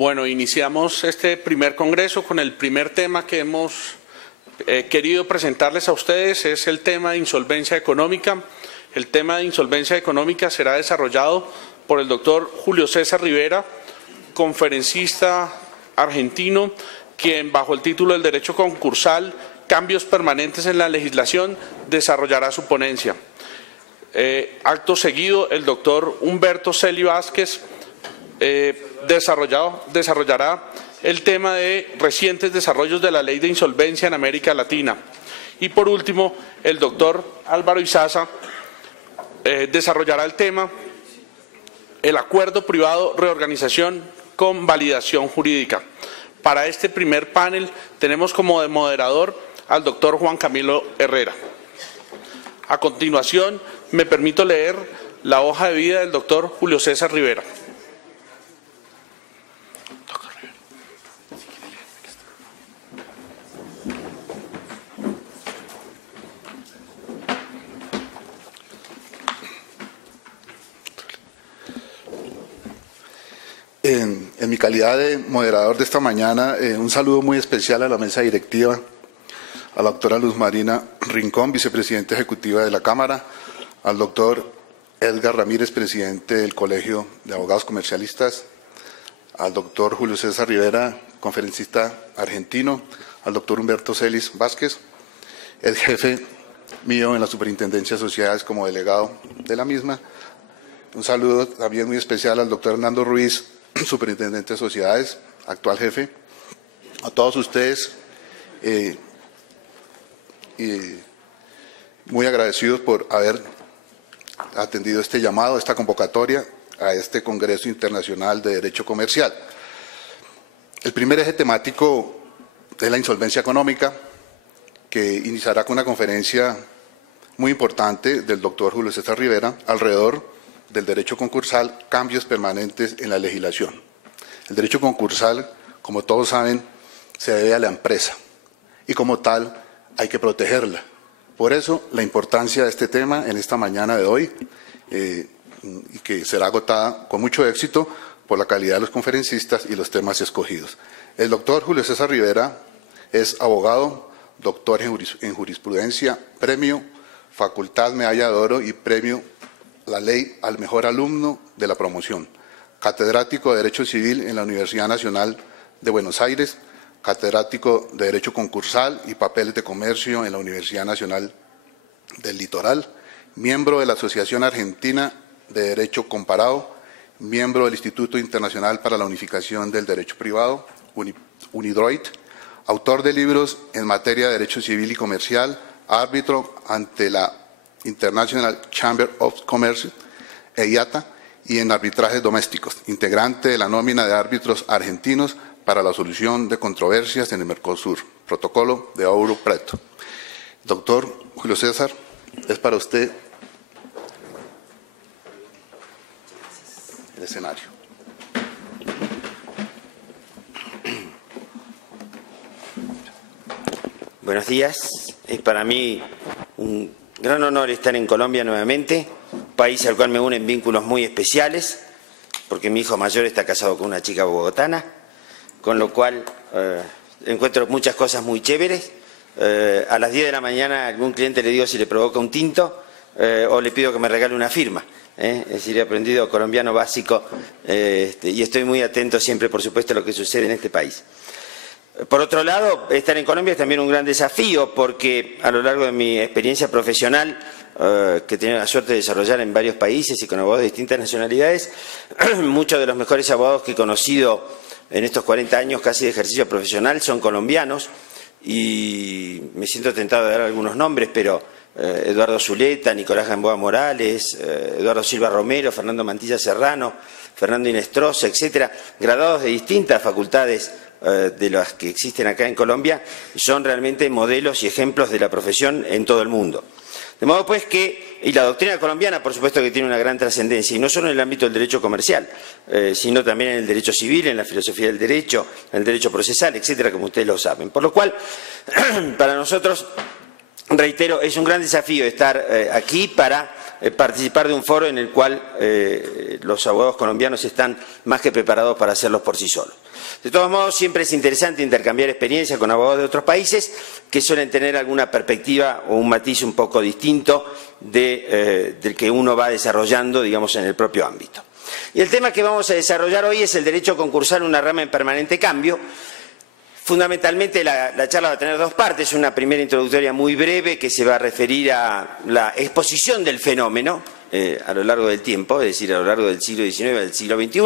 Bueno, iniciamos este primer congreso con el primer tema que hemos querido presentarles a ustedes, es el tema de insolvencia económica. El tema de insolvencia económica será desarrollado por el doctor Julio César Rivera, conferencista argentino, quien bajo el título del Derecho Concursal, Cambios Permanentes en la Legislación, desarrollará su ponencia. Acto seguido, el doctor Humberto Celi Vázquez desarrollará el tema de recientes desarrollos de la ley de insolvencia en América Latina. Y por último, el doctor Álvaro Izaza desarrollará el tema el acuerdo privado reorganización con validación jurídica. Para este primer panel tenemos como moderador al doctor Juan Camilo Herrera. A continuación, me permito leer la hoja de vida del doctor Julio César Rivera. En mi calidad de moderador de esta mañana, un saludo muy especial a la mesa directiva, a la doctora Luz Marina Rincón, vicepresidenta ejecutiva de la Cámara, al doctor Edgar Ramírez, presidente del Colegio de Abogados Comercialistas, al doctor Julio César Rivera, conferencista argentino, al doctor Humberto Celi Vázquez, el jefe mío en la Superintendencia de Sociedades como delegado de la misma. Un saludo también muy especial al doctor Hernando Ruiz, superintendente de Sociedades, actual jefe, a todos ustedes, muy agradecidos por haber atendido este llamado, esta convocatoria a este Congreso Internacional de Derecho Comercial. El primer eje temático es la insolvencia económica, que iniciará con una conferencia muy importante del doctor Julio César Rivera alrededor del derecho concursal, cambios permanentes en la legislación. El derecho concursal, como todos saben, se debe a la empresa y como tal hay que protegerla. Por eso la importancia de este tema en esta mañana de hoy y que será agotada con mucho éxito por la calidad de los conferencistas y los temas escogidos. El doctor Julio César Rivera es abogado, doctor en jurisprudencia, premio Facultad Medalla de Oro y premio La Ley al Mejor Alumno de la Promoción, catedrático de Derecho Civil en la Universidad Nacional de Buenos Aires, catedrático de Derecho Concursal y Papeles de Comercio en la Universidad Nacional del Litoral, miembro de la Asociación Argentina de Derecho Comparado, miembro del Instituto Internacional para la Unificación del Derecho Privado, UNIDROIT, autor de libros en materia de Derecho Civil y Comercial, árbitro ante la International Chamber of Commerce, IATA, y en arbitrajes domésticos, integrante de la nómina de árbitros argentinos para la solución de controversias en el Mercosur, protocolo de Ouro Preto. Doctor Julio César, es para usted el escenario. Buenos días, es para mí un gran honor estar en Colombia nuevamente, país al cual me unen vínculos muy especiales, porque mi hijo mayor está casado con una chica bogotana, con lo cual encuentro muchas cosas muy chéveres. A las 10 de la mañana a algún cliente le digo si le provoca un tinto o le pido que me regale una firma. Es decir, he aprendido colombiano básico y estoy muy atento siempre, por supuesto, a lo que sucede en este país. Por otro lado, estar en Colombia es también un gran desafío porque a lo largo de mi experiencia profesional, que he tenido la suerte de desarrollar en varios países y con abogados de distintas nacionalidades, muchos de los mejores abogados que he conocido en estos 40 años casi de ejercicio profesional son colombianos y me siento tentado de dar algunos nombres, pero Eduardo Zuleta, Nicolás Gamboa Morales, Eduardo Silva Romero, Fernando Mantilla Serrano, Fernando Inestrosa, etcétera, graduados de distintas facultades de las que existen acá en Colombia, son realmente modelos y ejemplos de la profesión en todo el mundo. De modo pues que, y la doctrina colombiana por supuesto que tiene una gran trascendencia, y no solo en el ámbito del derecho comercial, sino también en el derecho civil, en la filosofía del derecho, en el derecho procesal, etcétera, como ustedes lo saben. Por lo cual, para nosotros, reitero, es un gran desafío estar aquí para participar de un foro en el cual los abogados colombianos están más que preparados para hacerlos por sí solos. De todos modos, siempre es interesante intercambiar experiencias con abogados de otros países que suelen tener alguna perspectiva o un matiz un poco distinto del que uno va desarrollando, digamos, en el propio ámbito. Y el tema que vamos a desarrollar hoy es el derecho concursal, una rama en permanente cambio. Fundamentalmente la charla va a tener dos partes, una primera introductoria muy breve que se va a referir a la exposición del fenómeno a lo largo del tiempo, es decir, a lo largo del siglo XIX del siglo XXI,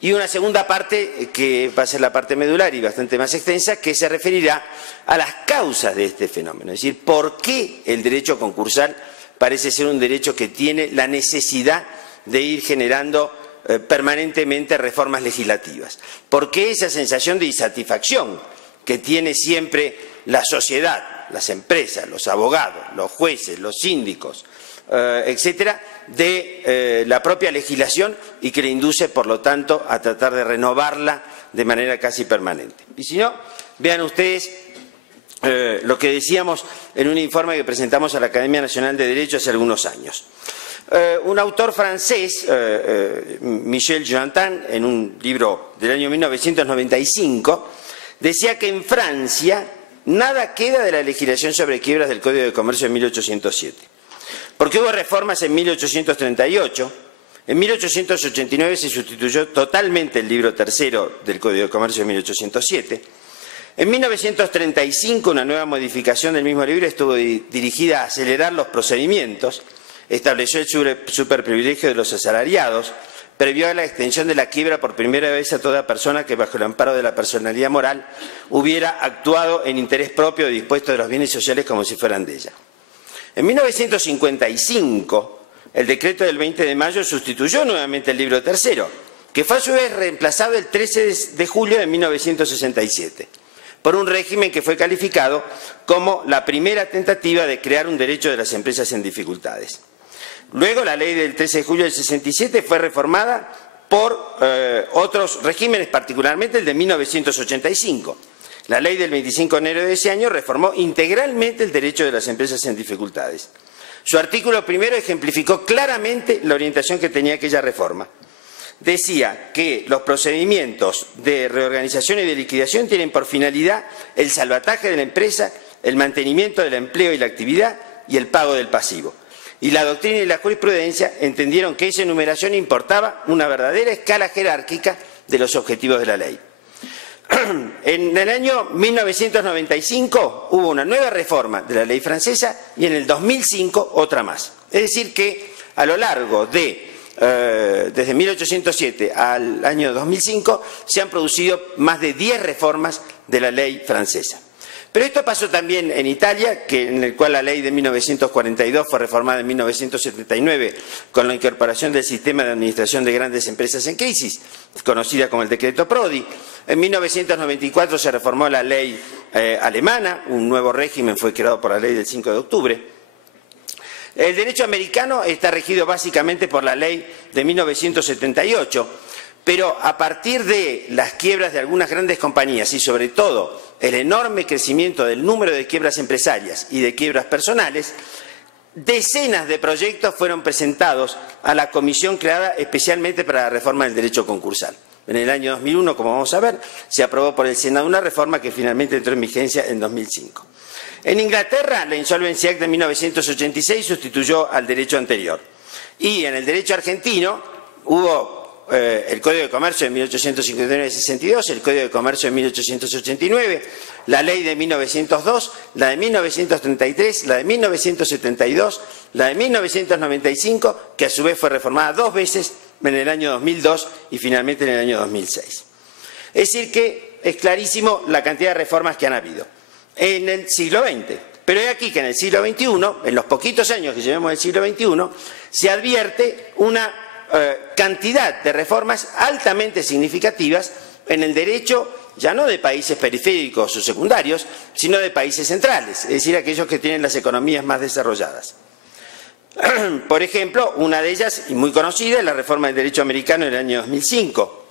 y una segunda parte que va a ser la parte medular y bastante más extensa, que se referirá a las causas de este fenómeno, es decir, por qué el derecho concursal parece ser un derecho que tiene la necesidad de ir generando permanentemente reformas legislativas. ¿Por qué esa sensación de insatisfacción que tiene siempre la sociedad, las empresas, los abogados, los jueces, los síndicos, etcétera, de la propia legislación y que le induce, por lo tanto, a tratar de renovarla de manera casi permanente? Y si no, vean ustedes lo que decíamos en un informe que presentamos a la Academia Nacional de Derecho hace algunos años. Un autor francés, Michel Joantin, en un libro del año 1995, decía que en Francia nada queda de la legislación sobre quiebras del Código de Comercio de 1807. Porque hubo reformas en 1838, en 1889 se sustituyó totalmente el libro tercero del Código de Comercio de 1807. En 1935 una nueva modificación del mismo libro estuvo dirigida a acelerar los procedimientos, estableció el superprivilegio de los asalariados, previó la extensión de la quiebra por primera vez a toda persona que bajo el amparo de la personalidad moral hubiera actuado en interés propio o dispuesto de los bienes sociales como si fueran de ella. En 1955 el decreto del 20 de mayo sustituyó nuevamente el libro tercero, que fue a su vez reemplazado el 13 de julio de 1967. Por un régimen que fue calificado como la primera tentativa de crear un derecho de las empresas en dificultades. Luego la ley del 13 de julio del 67 fue reformada por otros regímenes, particularmente el de 1985. La ley del 25 de enero de ese año reformó integralmente el derecho de las empresas en dificultades. Su artículo primero ejemplificó claramente la orientación que tenía aquella reforma. Decía que los procedimientos de reorganización y de liquidación tienen por finalidad el salvataje de la empresa, el mantenimiento del empleo y la actividad y el pago del pasivo. Y la doctrina y la jurisprudencia entendieron que esa enumeración importaba una verdadera escala jerárquica de los objetivos de la ley. En el año 1995 hubo una nueva reforma de la ley francesa y en el 2005 otra más. Es decir que a lo largo de desde 1807 al año 2005 se han producido más de 10 reformas de la ley francesa. Pero esto pasó también en Italia, en el cual la ley de 1942 fue reformada en 1979 con la incorporación del sistema de administración de grandes empresas en crisis, conocida como el decreto Prodi. En 1994 se reformó la ley alemana, un nuevo régimen fue creado por la ley del 5 de octubre. El derecho americano está regido básicamente por la ley de 1978, pero a partir de las quiebras de algunas grandes compañías y sobre todo el enorme crecimiento del número de quiebras empresarias y de quiebras personales, decenas de proyectos fueron presentados a la comisión creada especialmente para la reforma del derecho concursal. En el año 2001, como vamos a ver, se aprobó por el Senado una reforma que finalmente entró en vigencia en 2005. En Inglaterra, la Insolvency Act de 1986 sustituyó al derecho anterior. Y en el derecho argentino hubo el Código de Comercio de 1859-62, el Código de Comercio de 1889, la Ley de 1902, la de 1933, la de 1972, la de 1995, que a su vez fue reformada 2 veces en el año 2002 y finalmente en el año 2006. Es decir que es clarísimo la cantidad de reformas que han habido en el siglo XX. Pero es aquí que en el siglo XXI, en los poquitos años que llevamos del siglo XXI, se advierte una cantidad de reformas altamente significativas en el derecho, ya no de países periféricos o secundarios, sino de países centrales, es decir, aquellos que tienen las economías más desarrolladas. Por ejemplo, una de ellas, y muy conocida, es la reforma del derecho americano en el año 2005,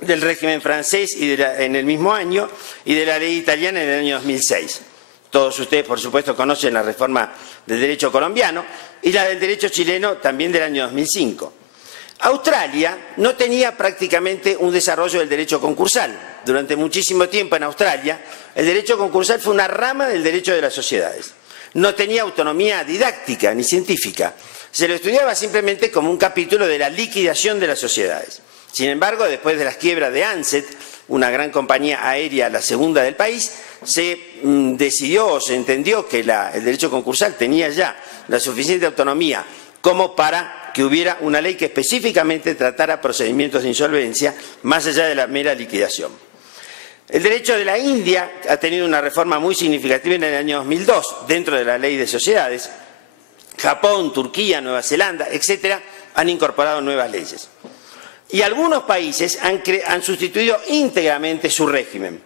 del régimen francés en el mismo año y de la ley italiana en el año 2006. Todos ustedes, por supuesto, conocen la reforma del derecho colombiano y la del derecho chileno también del año 2005. Australia no tenía prácticamente un desarrollo del derecho concursal. Durante muchísimo tiempo en Australia el derecho concursal fue una rama del derecho de las sociedades. No tenía autonomía didáctica ni científica. Se lo estudiaba simplemente como un capítulo de la liquidación de las sociedades. Sin embargo, después de las quiebras de Ansett, una gran compañía aérea, la segunda del país, se decidió o se entendió que el derecho concursal tenía ya la suficiente autonomía como para que hubiera una ley que específicamente tratara procedimientos de insolvencia más allá de la mera liquidación. El derecho de la India ha tenido una reforma muy significativa en el año 2002 dentro de la ley de sociedades. Japón, Turquía, Nueva Zelanda, etcétera, han incorporado nuevas leyes. Y algunos países han sustituido íntegramente su régimen.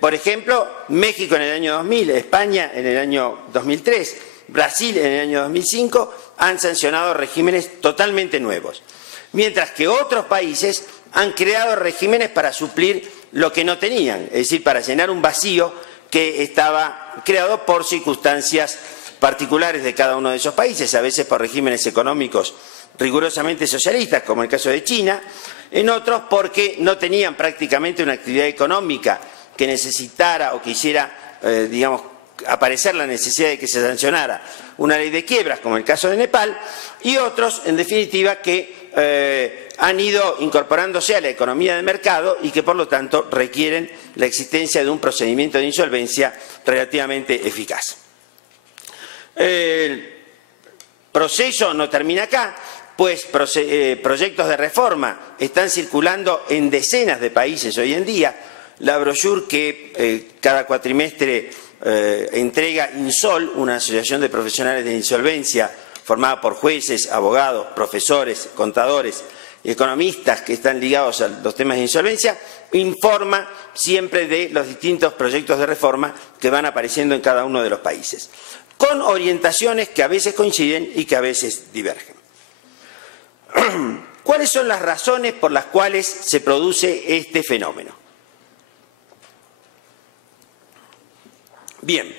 Por ejemplo, México en el año 2000, España en el año 2003, Brasil en el año 2005 han sancionado regímenes totalmente nuevos. Mientras que otros países han creado regímenes para suplir lo que no tenían, es decir, para llenar un vacío que estaba creado por circunstancias particulares de cada uno de esos países, a veces por regímenes económicos rigurosamente socialistas, como el caso de China, en otros porque no tenían prácticamente una actividad económica que necesitara o que hiciera, digamos, aparecer la necesidad de que se sancionara una ley de quiebras, como el caso de Nepal, y otros, en definitiva, que han ido incorporándose a la economía de mercado y que, por lo tanto, requieren la existencia de un procedimiento de insolvencia relativamente eficaz. El proceso no termina acá, pues proyectos de reforma están circulando en decenas de países hoy en día. La brochure que cada cuatrimestre entrega INSOL, una asociación de profesionales de insolvencia formada por jueces, abogados, profesores, contadores y economistas que están ligados a los temas de insolvencia, informa siempre de los distintos proyectos de reforma que van apareciendo en cada uno de los países, con orientaciones que a veces coinciden y que a veces divergen. ¿Cuáles son las razones por las cuales se produce este fenómeno? Bien,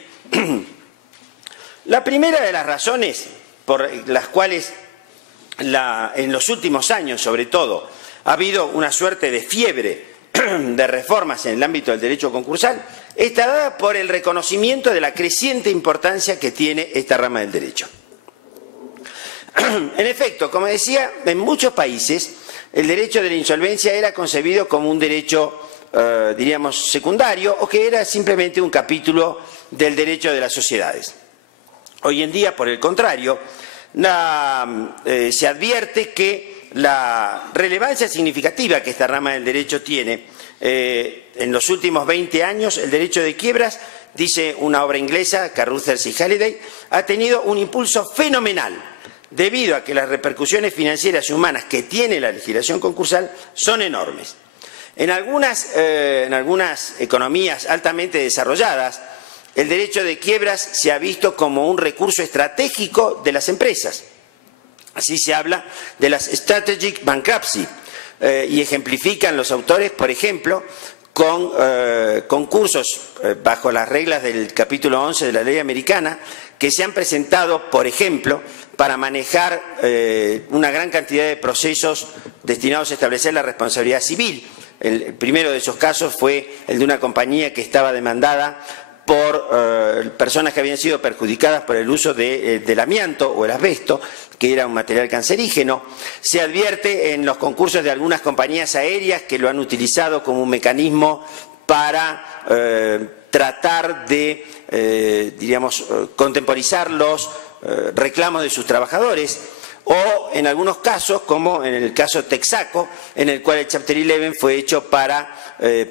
la primera de las razones por las cuales en los últimos años, sobre todo, ha habido una suerte de fiebre de reformas en el ámbito del derecho concursal está dada por el reconocimiento de la creciente importancia que tiene esta rama del derecho. En efecto, como decía, en muchos países el derecho de la insolvencia era concebido como un derecho, diríamos, secundario o que era simplemente un capítulo del derecho de las sociedades. Hoy en día, por el contrario, se advierte que la relevancia significativa que esta rama del derecho tiene en los últimos 20 años, el derecho de quiebras, dice una obra inglesa, Carruthers y Halliday, ha tenido un impulso fenomenal debido a que las repercusiones financieras y humanas que tiene la legislación concursal son enormes. En algunas economías altamente desarrolladas, el derecho de quiebras se ha visto como un recurso estratégico de las empresas. Así se habla de las strategic bankruptcy y ejemplifican los autores, por ejemplo, con concursos bajo las reglas del capítulo 11 de la ley americana que se han presentado, por ejemplo, para manejar una gran cantidad de procesos destinados a establecer la responsabilidad civil. El primero de esos casos fue el de una compañía que estaba demandada por personas que habían sido perjudicadas por el uso del amianto o el asbesto, que era un material cancerígeno. Se advierte en los concursos de algunas compañías aéreas que lo han utilizado como un mecanismo para tratar de, diríamos, contemporizar los reclamos de sus trabajadores, o en algunos casos, como en el caso Texaco, en el cual el Chapter 11 fue hecho para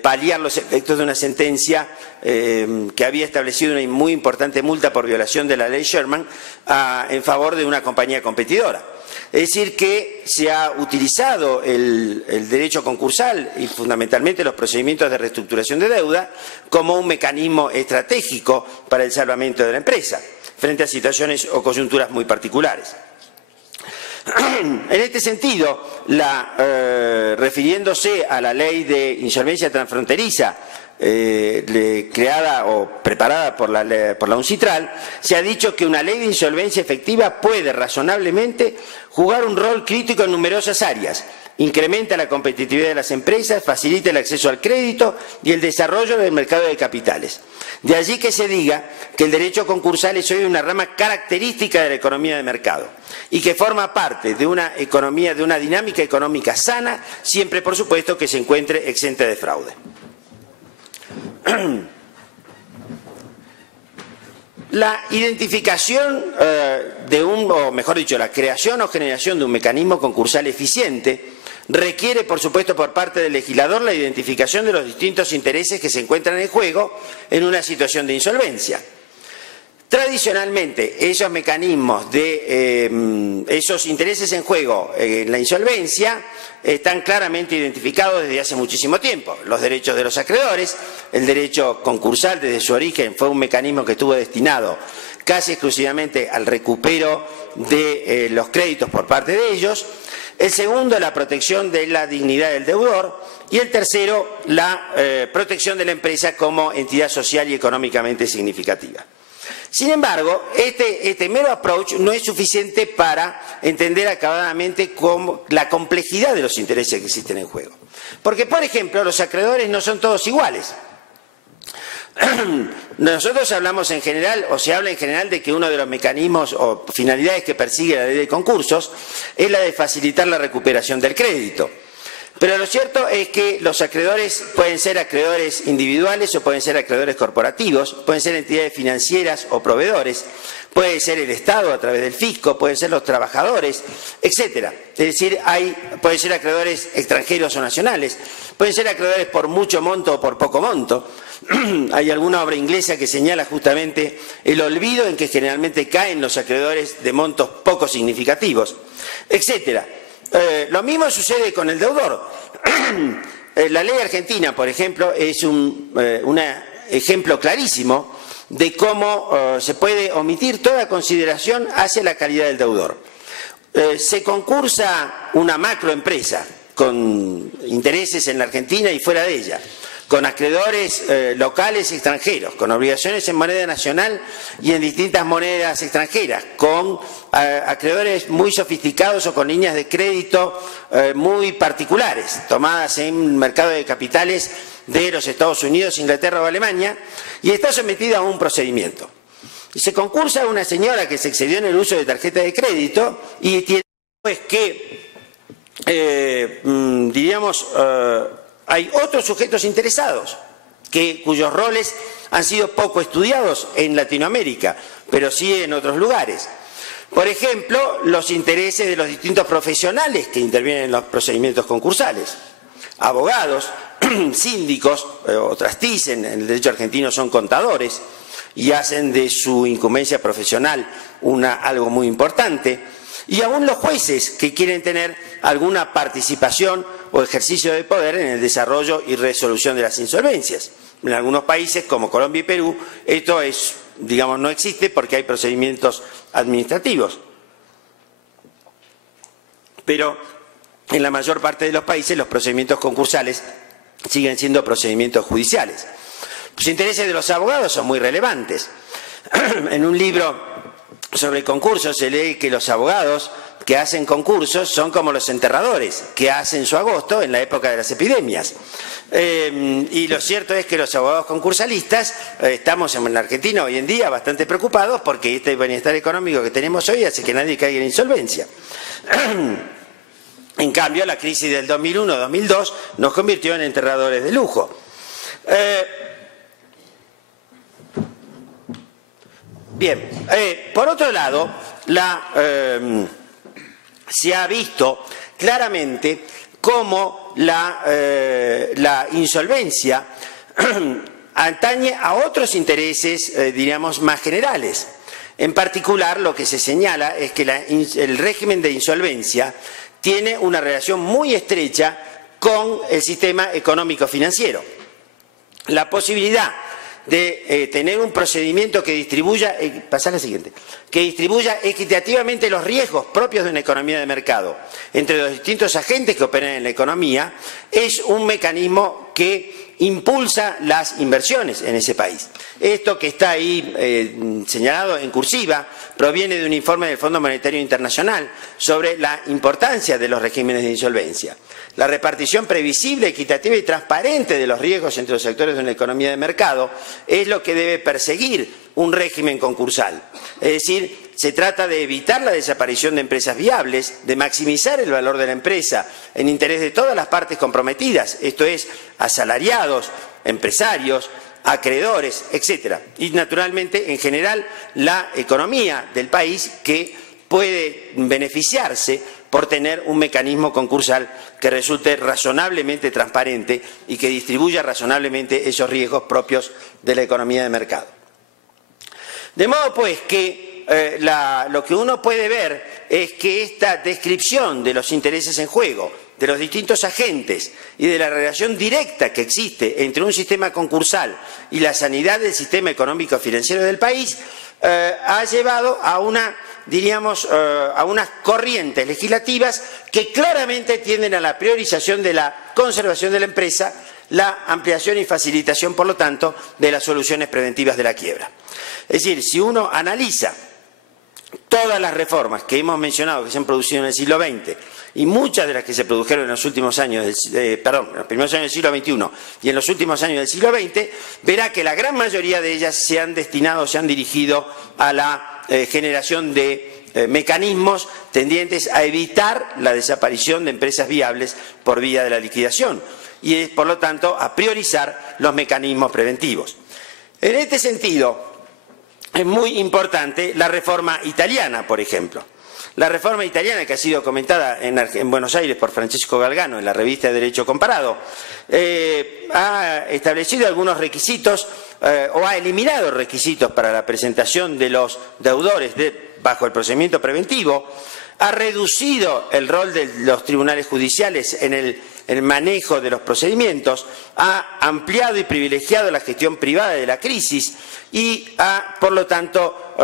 paliar los efectos de una sentencia que había establecido una muy importante multa por violación de la ley Sherman en favor de una compañía competidora. Es decir, que se ha utilizado el derecho concursal y fundamentalmente los procedimientos de reestructuración de deuda como un mecanismo estratégico para el salvamento de la empresa frente a situaciones o coyunturas muy particulares. En este sentido, refiriéndose a la ley de insolvencia transfronteriza creada o preparada por la UNCITRAL, se ha dicho que una ley de insolvencia efectiva puede razonablemente jugar un rol crítico en numerosas áreas. Incrementa la competitividad de las empresas, facilita el acceso al crédito y el desarrollo del mercado de capitales. De allí que se diga que el derecho concursal es hoy una rama característica de la economía de mercado y que forma parte de una economía, de una dinámica económica sana, siempre por supuesto que se encuentre exenta de fraude. La identificación o mejor dicho, la creación o generación de un mecanismo concursal eficiente requiere, por supuesto, por parte del legislador la identificación de los distintos intereses que se encuentran en juego en una situación de insolvencia. Tradicionalmente, esos mecanismos esos intereses en juego en la insolvencia están claramente identificados desde hace muchísimo tiempo. Los derechos de los acreedores, el derecho concursal desde su origen fue un mecanismo que estuvo destinado casi exclusivamente al recupero de los créditos por parte de ellos. El segundo, la protección de la dignidad del deudor. Y el tercero, la protección de la empresa como entidad social y económicamente significativa. Sin embargo, este mero approach no es suficiente para entender acabadamente la complejidad de los intereses que existen en juego. Porque, por ejemplo, los acreedores no son todos iguales. Nosotros hablamos en general, o se habla en general, de que uno de los mecanismos o finalidades que persigue la ley de concursos es la de facilitar la recuperación del crédito. Pero lo cierto es que los acreedores pueden ser acreedores individuales o pueden ser acreedores corporativos, pueden ser entidades financieras o proveedores, puede ser el Estado a través del fisco, pueden ser los trabajadores, etcétera. Es decir, pueden ser acreedores extranjeros o nacionales, pueden ser acreedores por mucho monto o por poco monto. Hay alguna obra inglesa que señala justamente el olvido en que generalmente caen los acreedores de montos poco significativos, etcétera. Lo mismo sucede con el deudor. La ley argentina, por ejemplo, es un ejemplo clarísimo de cómo se puede omitir toda consideración hacia la calidad del deudor. Se concursa una macroempresa con intereses en la Argentina y fuera de ella, con acreedores locales y extranjeros, con obligaciones en moneda nacional y en distintas monedas extranjeras, con acreedores muy sofisticados o con líneas de crédito muy particulares, tomadas en un mercado de capitales de los Estados Unidos, Inglaterra o Alemania, y está sometida a un procedimiento. Y se concursa a una señora que se excedió en el uso de tarjeta de crédito y tiene pues que, hay otros sujetos interesados cuyos roles han sido poco estudiados en Latinoamérica, pero sí en otros lugares. Por ejemplo, los intereses de los distintos profesionales que intervienen en los procedimientos concursales. Abogados, síndicos, o trustees en el derecho argentino son contadores y hacen de su incumbencia profesional algo muy importante. Y aún los jueces que quieren tener alguna participación o ejercicio de poder en el desarrollo y resolución de las insolvencias. En algunos países, como Colombia y Perú, esto no existe porque hay procedimientos administrativos. Pero en la mayor parte de los países los procedimientos concursales siguen siendo procedimientos judiciales. Los intereses de los abogados son muy relevantes. En un libro sobre concursos se lee que los abogados que hacen concursos son como los enterradores que hacen su agosto en la época de las epidemias. Y lo cierto es que los abogados concursalistas estamos en la Argentina hoy en día bastante preocupados porque este bienestar económico que tenemos hoy hace que nadie caiga en insolvencia. En cambio, la crisis del 2001-2002 nos convirtió en enterradores de lujo. Bien, por otro lado, se ha visto claramente cómo la insolvencia atañe a otros intereses, más generales. En particular, lo que se señala es que el régimen de insolvencia tiene una relación muy estrecha con el sistema económico-financiero. La posibilidad de tener un procedimiento que distribuya, que distribuya equitativamente los riesgos propios de una economía de mercado entre los distintos agentes que operan en la economía, es un mecanismo que impulsa las inversiones en ese país. Esto que está ahí señalado en cursiva proviene de un informe del Fondo Monetario Internacional sobre la importancia de los regímenes de insolvencia. La repartición previsible, equitativa y transparente de los riesgos entre los sectores de una economía de mercado es lo que debe perseguir un régimen concursal. Es decir, se trata de evitar la desaparición de empresas viables, de maximizar el valor de la empresa en interés de todas las partes comprometidas, esto es, asalariados, empresarios, acreedores, etcétera. Y naturalmente, en general, la economía del país que puede beneficiarse por tener un mecanismo concursal que resulte razonablemente transparente y que distribuya razonablemente esos riesgos propios de la economía de mercado. De modo pues que lo que uno puede ver es que esta descripción de los intereses en juego, de los distintos agentes y de la relación directa que existe entre un sistema concursal y la sanidad del sistema económico financiero del país ha llevado a a unas corrientes legislativas que claramente tienden a la priorización de la conservación de la empresa, la ampliación y facilitación, por lo tanto, de las soluciones preventivas de la quiebra. Es decir, si uno analiza todas las reformas que hemos mencionado que se han producido en el siglo XX y muchas de las que se produjeron en los últimos años, en los primeros años del siglo XXI y en los últimos años del siglo XX, verá que la gran mayoría de ellas se han destinado, se han dirigido a la generación de mecanismos tendientes a evitar la desaparición de empresas viables por vía de la liquidación y, por lo tanto, a priorizar los mecanismos preventivos. En este sentido, es muy importante la reforma italiana, por ejemplo. La reforma italiana, que ha sido comentada en Buenos Aires por Francesco Galgano en la revista de Derecho Comparado, ha establecido algunos requisitos o ha eliminado requisitos para la presentación de los deudores bajo el procedimiento preventivo, ha reducido el rol de los tribunales judiciales en el manejo de los procedimientos, ha ampliado y privilegiado la gestión privada de la crisis y ha, por lo tanto,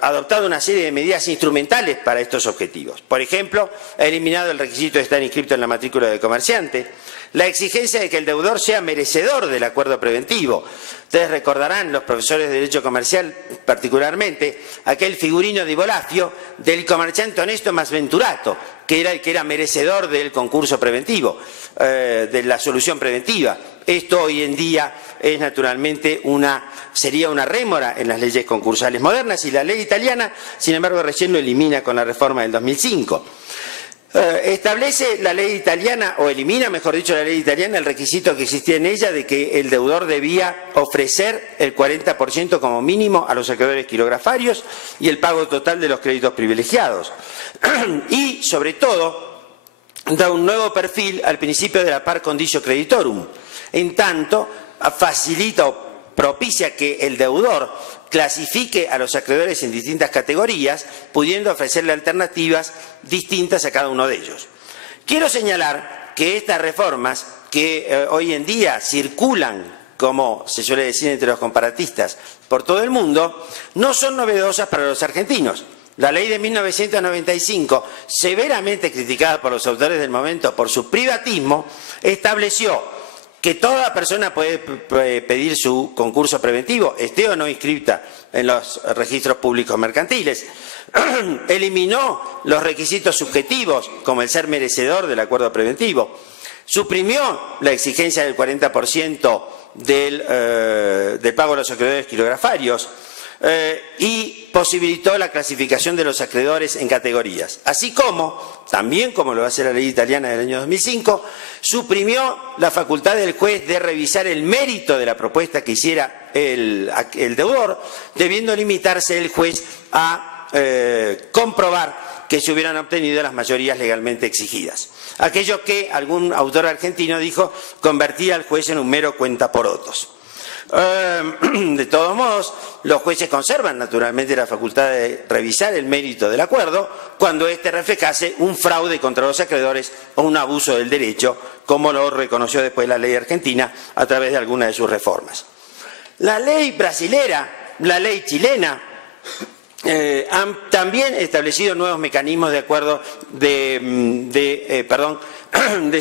adoptado una serie de medidas instrumentales para estos objetivos. Por ejemplo, ha eliminado el requisito de estar inscrito en la matrícula del comerciante, la exigencia de que el deudor sea merecedor del acuerdo preventivo. Ustedes recordarán, los profesores de Derecho Comercial particularmente, aquel figurino de Bolafio del comerciante honesto más venturato, que era el que era merecedor del concurso preventivo, de la solución preventiva. Esto hoy en día es naturalmente sería una rémora en las leyes concursales modernas y la ley italiana, sin embargo, recién lo elimina con la reforma del 2005. Establece la ley italiana, o elimina, mejor dicho, la ley italiana el requisito que existía en ella de que el deudor debía ofrecer el 40% como mínimo a los acreedores quirografarios y el pago total de los créditos privilegiados. Y, sobre todo, da un nuevo perfil al principio de la par condicio creditorum, en tanto facilita o propicia que el deudor clasifique a los acreedores en distintas categorías, pudiendo ofrecerle alternativas distintas a cada uno de ellos. Quiero señalar que estas reformas que hoy en día circulan, como se suele decir entre los comparatistas, por todo el mundo, no son novedosas para los argentinos. La ley de 1995, severamente criticada por los autores del momento por su privatismo, estableció que toda persona puede pedir su concurso preventivo, esté o no inscrita en los registros públicos mercantiles. Eliminó los requisitos subjetivos, como el ser merecedor del acuerdo preventivo. Suprimió la exigencia del 40% del pago de los acreedores quirografarios. Y posibilitó la clasificación de los acreedores en categorías, así como, también como lo hace la ley italiana del año 2005, suprimió la facultad del juez de revisar el mérito de la propuesta que hiciera el deudor, debiendo limitarse el juez a comprobar que se hubieran obtenido las mayorías legalmente exigidas. Aquello que algún autor argentino dijo convertía al juez en un mero cuentaporotos. De todos modos, los jueces conservan naturalmente la facultad de revisar el mérito del acuerdo cuando éste reflejase un fraude contra los acreedores o un abuso del derecho, como lo reconoció después la ley argentina a través de alguna de sus reformas. La ley brasilera, la ley chilena, han también establecido nuevos mecanismos de acuerdo de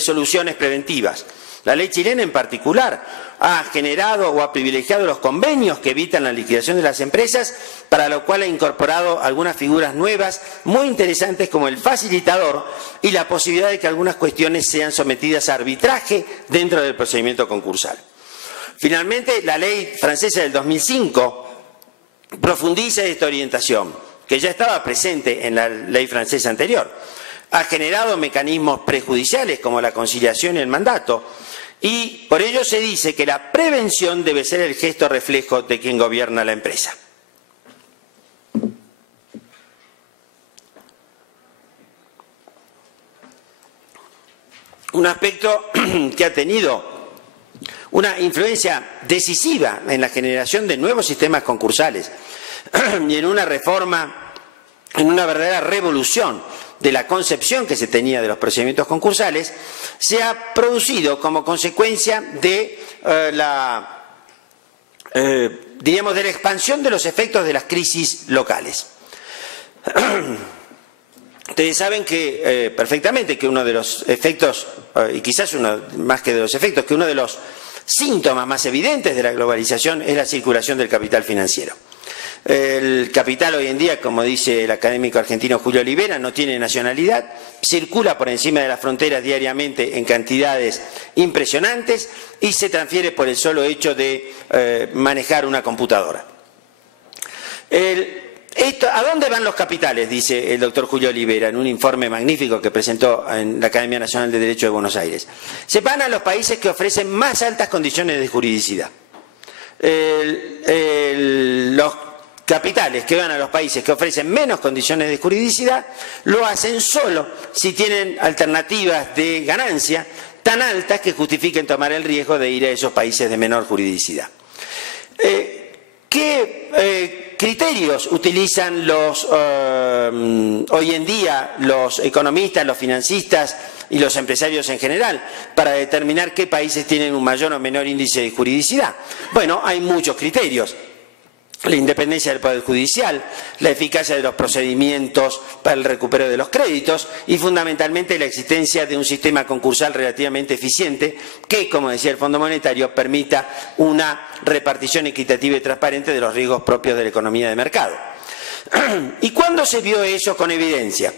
soluciones preventivas. La ley chilena en particular ha generado o ha privilegiado los convenios que evitan la liquidación de las empresas, para lo cual ha incorporado algunas figuras nuevas muy interesantes como el facilitador y la posibilidad de que algunas cuestiones sean sometidas a arbitraje dentro del procedimiento concursal. Finalmente, la ley francesa del 2005 profundiza esta orientación, que ya estaba presente en la ley francesa anterior. Ha generado mecanismos prejudiciales como la conciliación y el mandato, y por ello se dice que la prevención debe ser el gesto reflejo de quien gobierna la empresa. Un aspecto que ha tenido una influencia decisiva en la generación de nuevos sistemas concursales y en una reforma, en una verdadera revolución de la concepción que se tenía de los procedimientos concursales, se ha producido como consecuencia de diríamos, de la expansión de los efectos de las crisis locales. Ustedes saben que perfectamente que uno de los efectos, y quizás uno más que de los efectos, que uno de los síntomas más evidentes de la globalización es la circulación del capital financiero. El capital hoy en día, como dice el académico argentino Julio Olivera, no tiene nacionalidad, circula por encima de las fronteras diariamente en cantidades impresionantes y se transfiere por el solo hecho de manejar una computadora. ¿A dónde van los capitales?, dice el doctor Julio Olivera en un informe magnífico que presentó en la Academia Nacional de Derecho de Buenos Aires. Se van a los países que ofrecen más altas condiciones de juridicidad. Los capitales que van a los países que ofrecen menos condiciones de juridicidad lo hacen solo si tienen alternativas de ganancia tan altas que justifiquen tomar el riesgo de ir a esos países de menor juridicidad. ¿Qué criterios utilizan hoy en día los economistas, los financistas y los empresarios en general para determinar qué países tienen un mayor o menor índice de juridicidad? Bueno, hay muchos criterios. La independencia del Poder Judicial, la eficacia de los procedimientos para el recupero de los créditos y fundamentalmente la existencia de un sistema concursal relativamente eficiente que, como decía el Fondo Monetario, permita una repartición equitativa y transparente de los riesgos propios de la economía de mercado. ¿Y cuándo se vio eso con evidencia?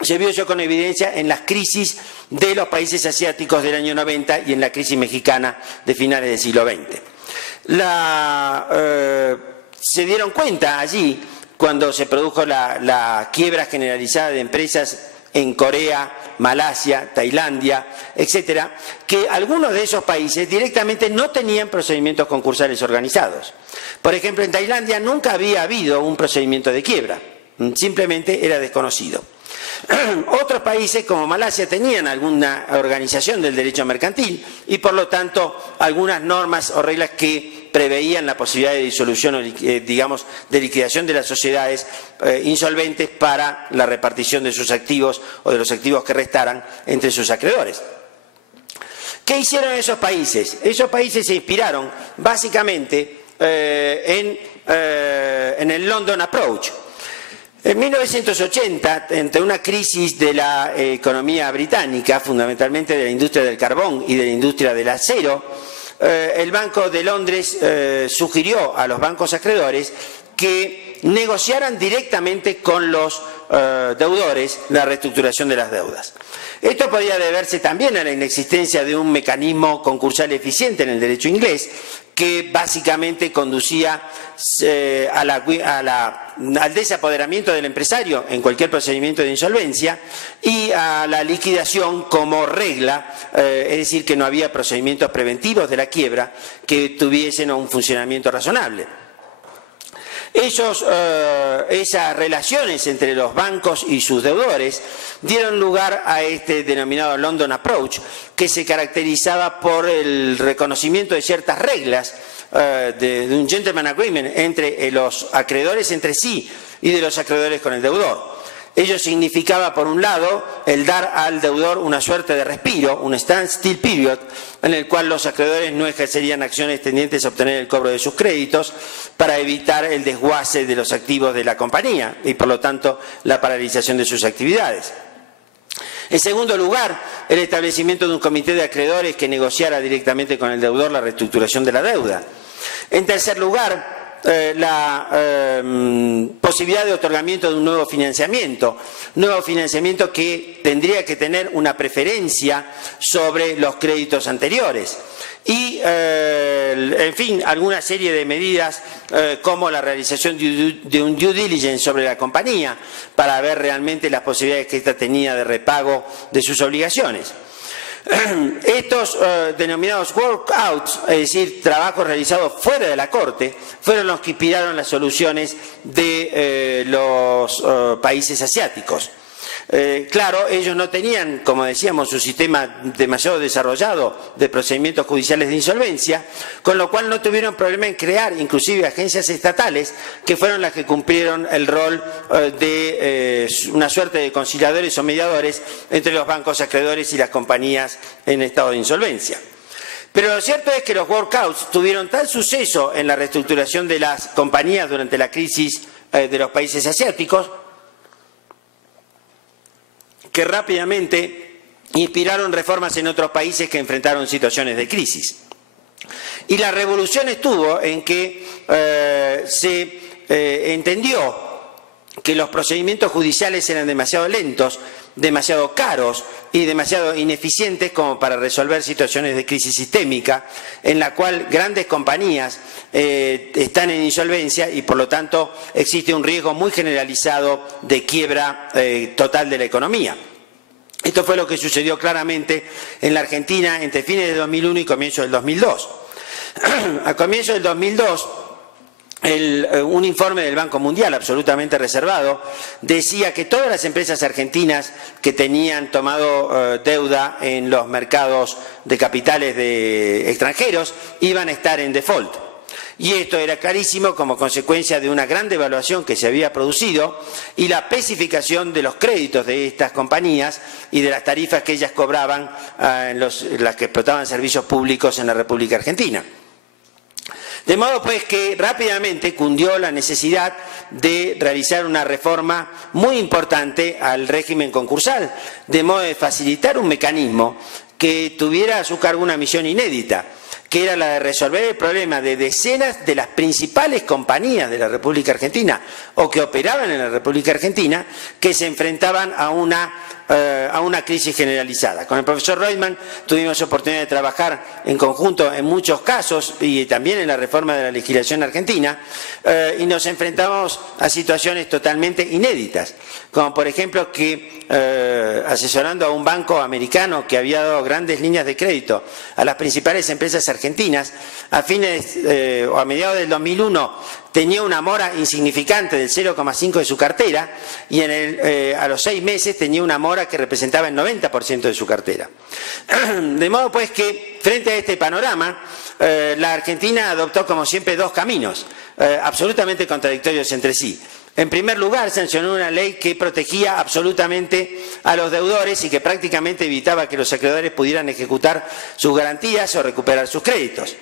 Se vio eso con evidencia en las crisis de los países asiáticos del año 90 y en la crisis mexicana de finales del siglo XX. Se dieron cuenta allí, cuando se produjo la quiebra generalizada de empresas en Corea, Malasia, Tailandia, etcétera, que algunos de esos países directamente no tenían procedimientos concursales organizados. Por ejemplo, en Tailandia nunca había habido un procedimiento de quiebra, simplemente era desconocido. Otros países como Malasia tenían alguna organización del derecho mercantil y por lo tanto algunas normas o reglas que preveían la posibilidad de disolución o digamos de liquidación de las sociedades insolventes para la repartición de sus activos o de los activos que restaran entre sus acreedores. ¿Qué hicieron esos países? Esos países se inspiraron básicamente en el London Approach. En 1980, entre una crisis de la economía británica, fundamentalmente de la industria del carbón y de la industria del acero, el Banco de Londres sugirió a los bancos acreedores que negociaran directamente con los deudores la reestructuración de las deudas. Esto podía deberse también a la inexistencia de un mecanismo concursal eficiente en el derecho inglés, que básicamente conducía al desapoderamiento del empresario en cualquier procedimiento de insolvencia y a la liquidación como regla, es decir, que no había procedimientos preventivos de la quiebra que tuviesen un funcionamiento razonable. Esas relaciones entre los bancos y sus deudores dieron lugar a este denominado London Approach, que se caracterizaba por el reconocimiento de ciertas reglas de un gentleman agreement entre los acreedores entre sí y de los acreedores con el deudor. Ello significaba, por un lado, el dar al deudor una suerte de respiro, un standstill period, en el cual los acreedores no ejercerían acciones tendientes a obtener el cobro de sus créditos para evitar el desguace de los activos de la compañía y, por lo tanto, la paralización de sus actividades. En segundo lugar, el establecimiento de un comité de acreedores que negociara directamente con el deudor la reestructuración de la deuda. En tercer lugar, la posibilidad de otorgamiento de un nuevo financiamiento que tendría que tener una preferencia sobre los créditos anteriores. Y, en fin, alguna serie de medidas como la realización de un due diligence sobre la compañía para ver realmente las posibilidades que ésta tenía de repago de sus obligaciones. Estos denominados workouts, es decir, trabajos realizados fuera de la Corte, fueron los que inspiraron las soluciones de los países asiáticos. Claro, ellos no tenían, como decíamos, un sistema demasiado desarrollado de procedimientos judiciales de insolvencia, con lo cual no tuvieron problema en crear inclusive agencias estatales que fueron las que cumplieron el rol de una suerte de conciliadores o mediadores entre los bancos acreedores y las compañías en estado de insolvencia. Pero lo cierto es que los workouts tuvieron tal suceso en la reestructuración de las compañías durante la crisis de los países asiáticos que rápidamente inspiraron reformas en otros países que enfrentaron situaciones de crisis. Y la revolución estuvo en que se entendió que los procedimientos judiciales eran demasiado lentos, demasiado caros y demasiado ineficientes como para resolver situaciones de crisis sistémica en la cual grandes compañías están en insolvencia y por lo tanto existe un riesgo muy generalizado de quiebra total de la economía. Esto fue lo que sucedió claramente en la Argentina entre fines de 2001 y comienzo del 2002. A comienzo del 2002, un informe del Banco Mundial absolutamente reservado decía que todas las empresas argentinas que tenían tomado deuda en los mercados de capitales de extranjeros iban a estar en default. Y esto era clarísimo como consecuencia de una gran devaluación que se había producido y la especificación de los créditos de estas compañías y de las tarifas que ellas cobraban las que explotaban servicios públicos en la República Argentina. De modo pues que rápidamente cundió la necesidad de realizar una reforma muy importante al régimen concursal, de modo de facilitar un mecanismo que tuviera a su cargo una misión inédita, que era la de resolver el problema de decenas de las principales compañías de la República Argentina o que operaban en la República Argentina que se enfrentaban a una crisis generalizada. Con el profesor Reutemann tuvimos oportunidad de trabajar en conjunto en muchos casos y también en la reforma de la legislación argentina y nos enfrentamos a situaciones totalmente inéditas, como por ejemplo que asesorando a un banco americano que había dado grandes líneas de crédito a las principales empresas argentinas, a fines o a mediados del 2001 tenía una mora insignificante del 0,5 de su cartera y a los 6 meses tenía una mora que representaba el 90% de su cartera. De modo pues que frente a este panorama la Argentina adoptó como siempre dos caminos absolutamente contradictorios entre sí. En primer lugar, sancionó una ley que protegía absolutamente a los deudores y que prácticamente evitaba que los acreedores pudieran ejecutar sus garantías o recuperar sus créditos.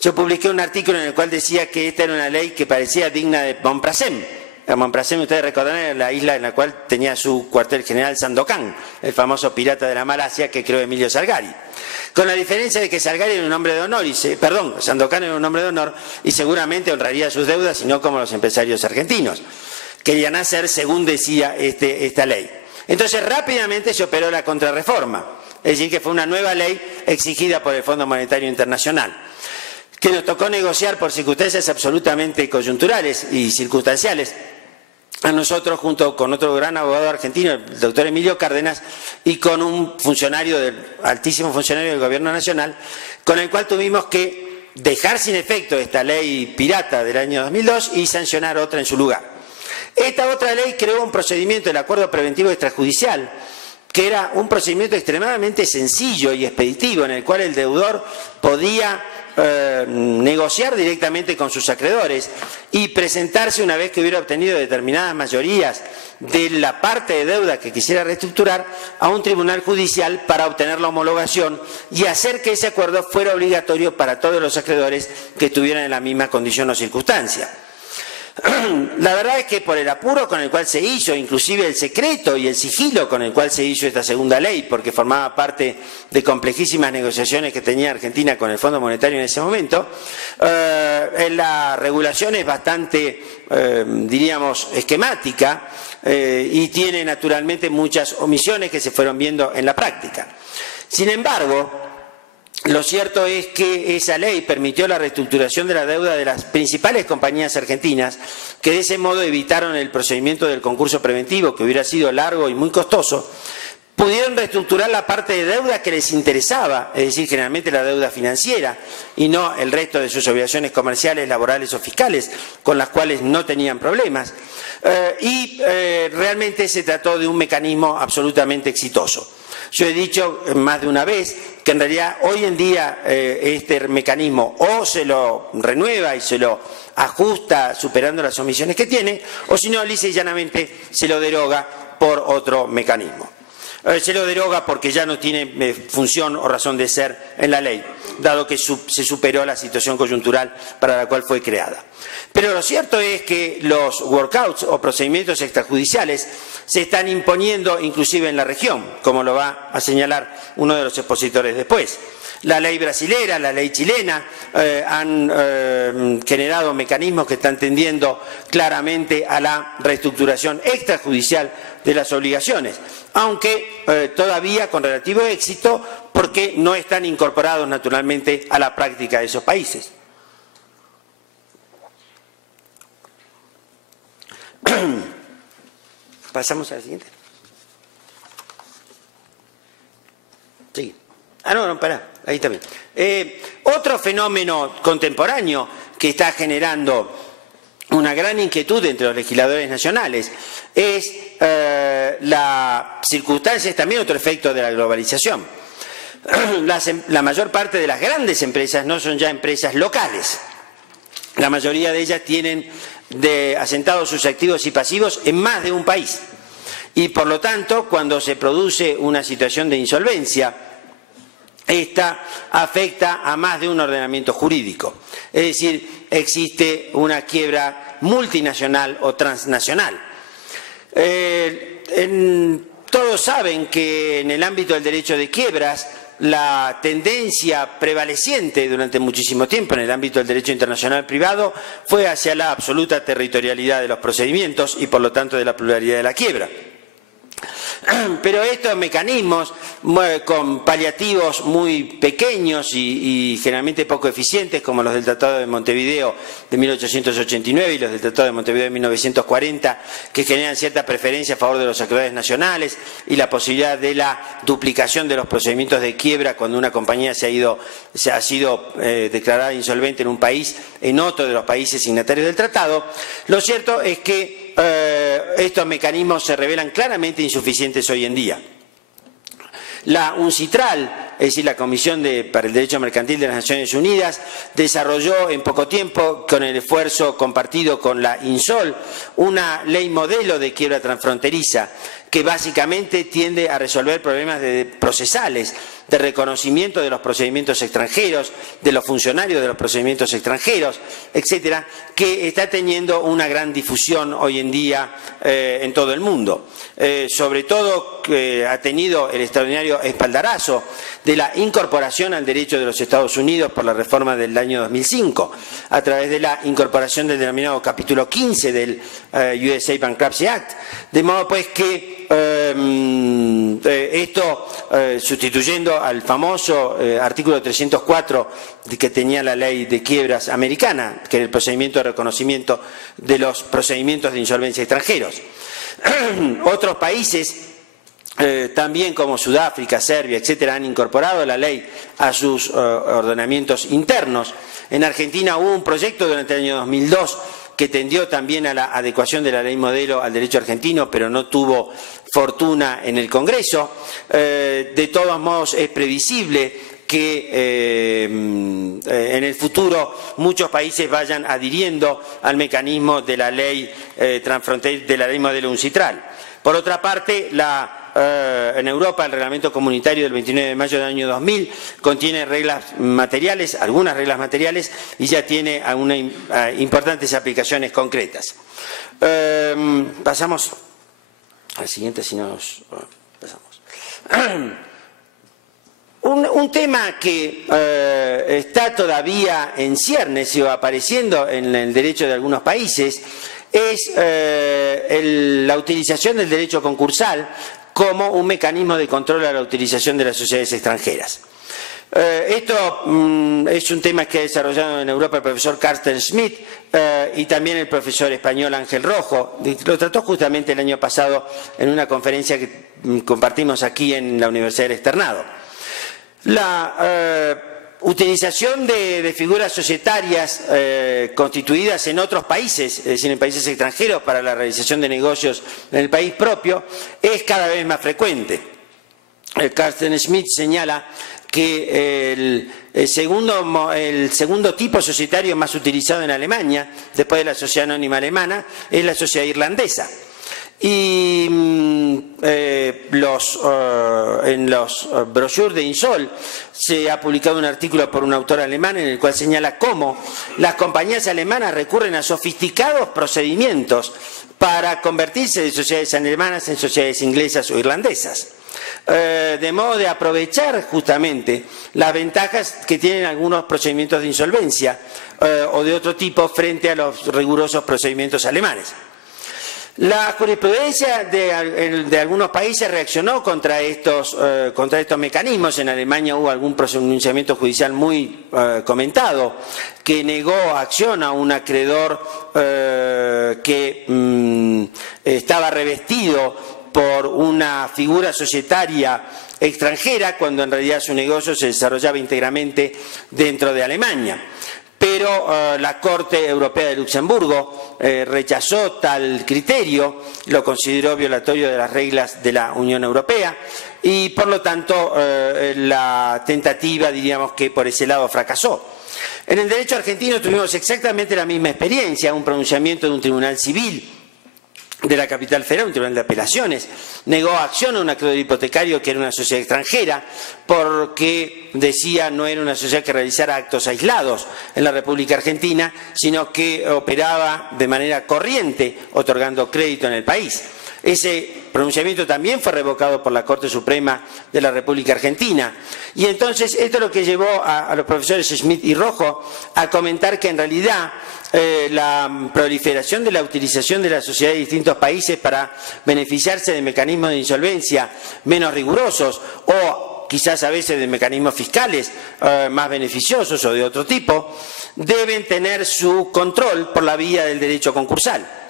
Yo publiqué un artículo en el cual decía que esta era una ley que parecía digna de Mompracem. Mompracem, ustedes recordarán, era la isla en la cual tenía su cuartel general Sandokan, el famoso pirata de la Malasia que creó Emilio Salgari. Con la diferencia de que Salgari era un hombre de honor, Sandokan era un hombre de honor y seguramente honraría sus deudas y no como los empresarios argentinos. Querían hacer según decía esta ley. Entonces rápidamente se operó la contrarreforma, es decir que fue una nueva ley exigida por el Fondo Monetario Internacional, que nos tocó negociar por circunstancias absolutamente coyunturales y circunstanciales a nosotros junto con otro gran abogado argentino, el doctor Emilio Cárdenas, y con un altísimo funcionario del Gobierno Nacional, con el cual tuvimos que dejar sin efecto esta ley pirata del año 2002 y sancionar otra en su lugar. Esta otra ley creó un procedimiento del acuerdo preventivo extrajudicial, que era un procedimiento extremadamente sencillo y expeditivo, en el cual el deudor podía negociar directamente con sus acreedores y presentarse una vez que hubiera obtenido determinadas mayorías de la parte de deuda que quisiera reestructurar a un tribunal judicial para obtener la homologación y hacer que ese acuerdo fuera obligatorio para todos los acreedores que estuvieran en la misma condición o circunstancia. La verdad es que por el apuro con el cual se hizo, inclusive el secreto y el sigilo con el cual se hizo esta segunda ley, porque formaba parte de complejísimas negociaciones que tenía Argentina con el Fondo Monetario en ese momento, la regulación es bastante, diríamos, esquemática y tiene naturalmente muchas omisiones que se fueron viendo en la práctica. Sin embargo, lo cierto es que esa ley permitió la reestructuración de la deuda de las principales compañías argentinas, que de ese modo evitaron el procedimiento del concurso preventivo, que hubiera sido largo y muy costoso. Pudieron reestructurar la parte de deuda que les interesaba, es decir, generalmente la deuda financiera, y no el resto de sus obligaciones comerciales, laborales o fiscales, con las cuales no tenían problemas. Realmente se trató de un mecanismo absolutamente exitoso. Yo he dicho más de una vez que en realidad hoy en día este mecanismo o se lo renueva y se lo ajusta superando las omisiones que tiene, o si no, lisa y llanamente se lo deroga por otro mecanismo. Se lo deroga porque ya no tiene función o razón de ser en la ley, dado que se superó la situación coyuntural para la cual fue creada. Pero lo cierto es que los workouts o procedimientos extrajudiciales se están imponiendo inclusive en la región, como lo va a señalar uno de los expositores después. La ley brasilera, la ley chilena han generado mecanismos que están tendiendo claramente a la reestructuración extrajudicial de las obligaciones, aunque todavía con relativo éxito porque no están incorporados naturalmente a la práctica de esos países. Pasamos a la siguiente. Sí. No, pará, ahí también. Otro fenómeno contemporáneo que está generando una gran inquietud entre los legisladores nacionales es la circunstancia, es también otro efecto de la globalización. La mayor parte de las grandes empresas no son ya empresas locales. La mayoría de ellas tienen asentados sus activos y pasivos en más de un país. Y por lo tanto, cuando se produce una situación de insolvencia, esta afecta a más de un ordenamiento jurídico. Es decir, existe una quiebra multinacional o transnacional. Todos saben que en el ámbito del derecho de quiebras, la tendencia prevaleciente durante muchísimo tiempo en el ámbito del derecho internacional privado fue hacia la absoluta territorialidad de los procedimientos y por lo tanto de la pluralidad de la quiebra. Pero estos mecanismos con paliativos muy pequeños y generalmente poco eficientes, como los del Tratado de Montevideo de 1889 y los del Tratado de Montevideo de 1940, que generan cierta preferencia a favor de los acreedores nacionales y la posibilidad de la duplicación de los procedimientos de quiebra cuando una compañía ha sido declarada insolvente en un país, en otro de los países signatarios del tratado. Lo cierto es que estos mecanismos se revelan claramente insuficientes hoy en día. La UNCITRAL, es decir, la Comisión para el Derecho Mercantil de las Naciones Unidas, desarrolló en poco tiempo, con el esfuerzo compartido con la INSOL, una ley modelo de quiebra transfronteriza que básicamente tiende a resolver problemas procesales, de reconocimiento de los procedimientos extranjeros, de los funcionarios de los procedimientos extranjeros, etcétera, que está teniendo una gran difusión hoy en día en todo el mundo. Sobre todo ha tenido el extraordinario espaldarazo de la incorporación al derecho de los Estados Unidos por la reforma del año 2005, a través de la incorporación del denominado capítulo 15 del USA Bankruptcy Act, de modo pues que esto, sustituyendo al famoso artículo 304 que tenía la ley de quiebras americana, que era el procedimiento de reconocimiento de los procedimientos de insolvencia extranjeros. Otros países también como Sudáfrica, Serbia, etcétera, han incorporado la ley a sus ordenamientos internos. En Argentina hubo un proyecto durante el año 2002 que tendió también a la adecuación de la ley modelo al derecho argentino, pero no tuvo fortuna en el Congreso. De todos modos, es previsible que en el futuro muchos países vayan adhiriendo al mecanismo de la ley transfronteriza, de la ley modelo UNCITRAL. Por otra parte, la en Europa el reglamento comunitario del 29 de mayo del año 2000 contiene reglas materiales, algunas reglas materiales, y ya tiene importantes aplicaciones concretas. Pasamos al siguiente, si nos pasamos. Un tema que está todavía en ciernes o apareciendo en el derecho de algunos países es la utilización del derecho concursal como un mecanismo de control a la utilización de las sociedades extranjeras. Esto es un tema que ha desarrollado en Europa el profesor Carsten Schmitt y también el profesor español Ángel Rojo. Lo trató justamente el año pasado en una conferencia que compartimos aquí en la Universidad del Externado. La utilización de figuras societarias constituidas en otros países, es decir, en países extranjeros, para la realización de negocios en el país propio, es cada vez más frecuente. Carsten Schmitt señala que el segundo tipo societario más utilizado en Alemania, después de la sociedad anónima alemana, es la sociedad irlandesa. Y en los brochures de Insol se ha publicado un artículo por un autor alemán en el cual señala cómo las compañías alemanas recurren a sofisticados procedimientos para convertirse de sociedades alemanas en sociedades inglesas o irlandesas, de modo de aprovechar justamente las ventajas que tienen algunos procedimientos de insolvencia o de otro tipo frente a los rigurosos procedimientos alemanes. La jurisprudencia de algunos países reaccionó contra estos mecanismos. En Alemania hubo algún pronunciamiento judicial muy comentado que negó acción a un acreedor que estaba revestido por una figura societaria extranjera cuando en realidad su negocio se desarrollaba íntegramente dentro de Alemania. Pero la Corte Europea de Luxemburgo rechazó tal criterio, lo consideró violatorio de las reglas de la Unión Europea y por lo tanto la tentativa, diríamos que por ese lado fracasó. En el derecho argentino tuvimos exactamente la misma experiencia, un pronunciamiento de un tribunal civil de la capital federal, un tribunal de apelaciones, negó acción a un acreedor hipotecario que era una sociedad extranjera porque decía no era una sociedad que realizara actos aislados en la República Argentina, sino que operaba de manera corriente otorgando crédito en el país. Ese pronunciamiento también fue revocado por la Corte Suprema de la República Argentina. Y entonces esto es lo que llevó a los profesores Schmitt y Rojo a comentar que en realidad la proliferación de la utilización de la sociedad de distintos países para beneficiarse de mecanismos de insolvencia menos rigurosos o quizás a veces de mecanismos fiscales más beneficiosos o de otro tipo, deben tener su control por la vía del derecho concursal.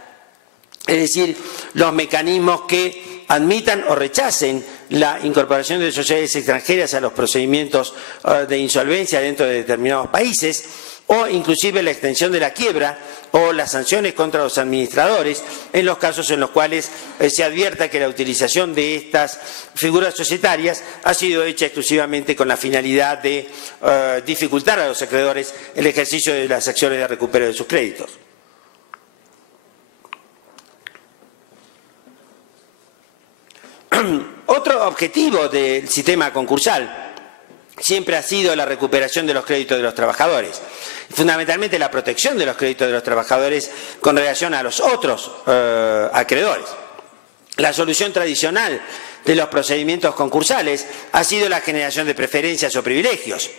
Es decir, los mecanismos que admitan o rechacen la incorporación de sociedades extranjeras a los procedimientos de insolvencia dentro de determinados países, o inclusive la extensión de la quiebra o las sanciones contra los administradores en los casos en los cuales se advierta que la utilización de estas figuras societarias ha sido hecha exclusivamente con la finalidad de dificultar a los acreedores el ejercicio de las acciones de recupero de sus créditos. Otro objetivo del sistema concursal siempre ha sido la recuperación de los créditos de los trabajadores, fundamentalmente la protección de los créditos de los trabajadores con relación a los otros acreedores. La solución tradicional de los procedimientos concursales ha sido la generación de preferencias o privilegios,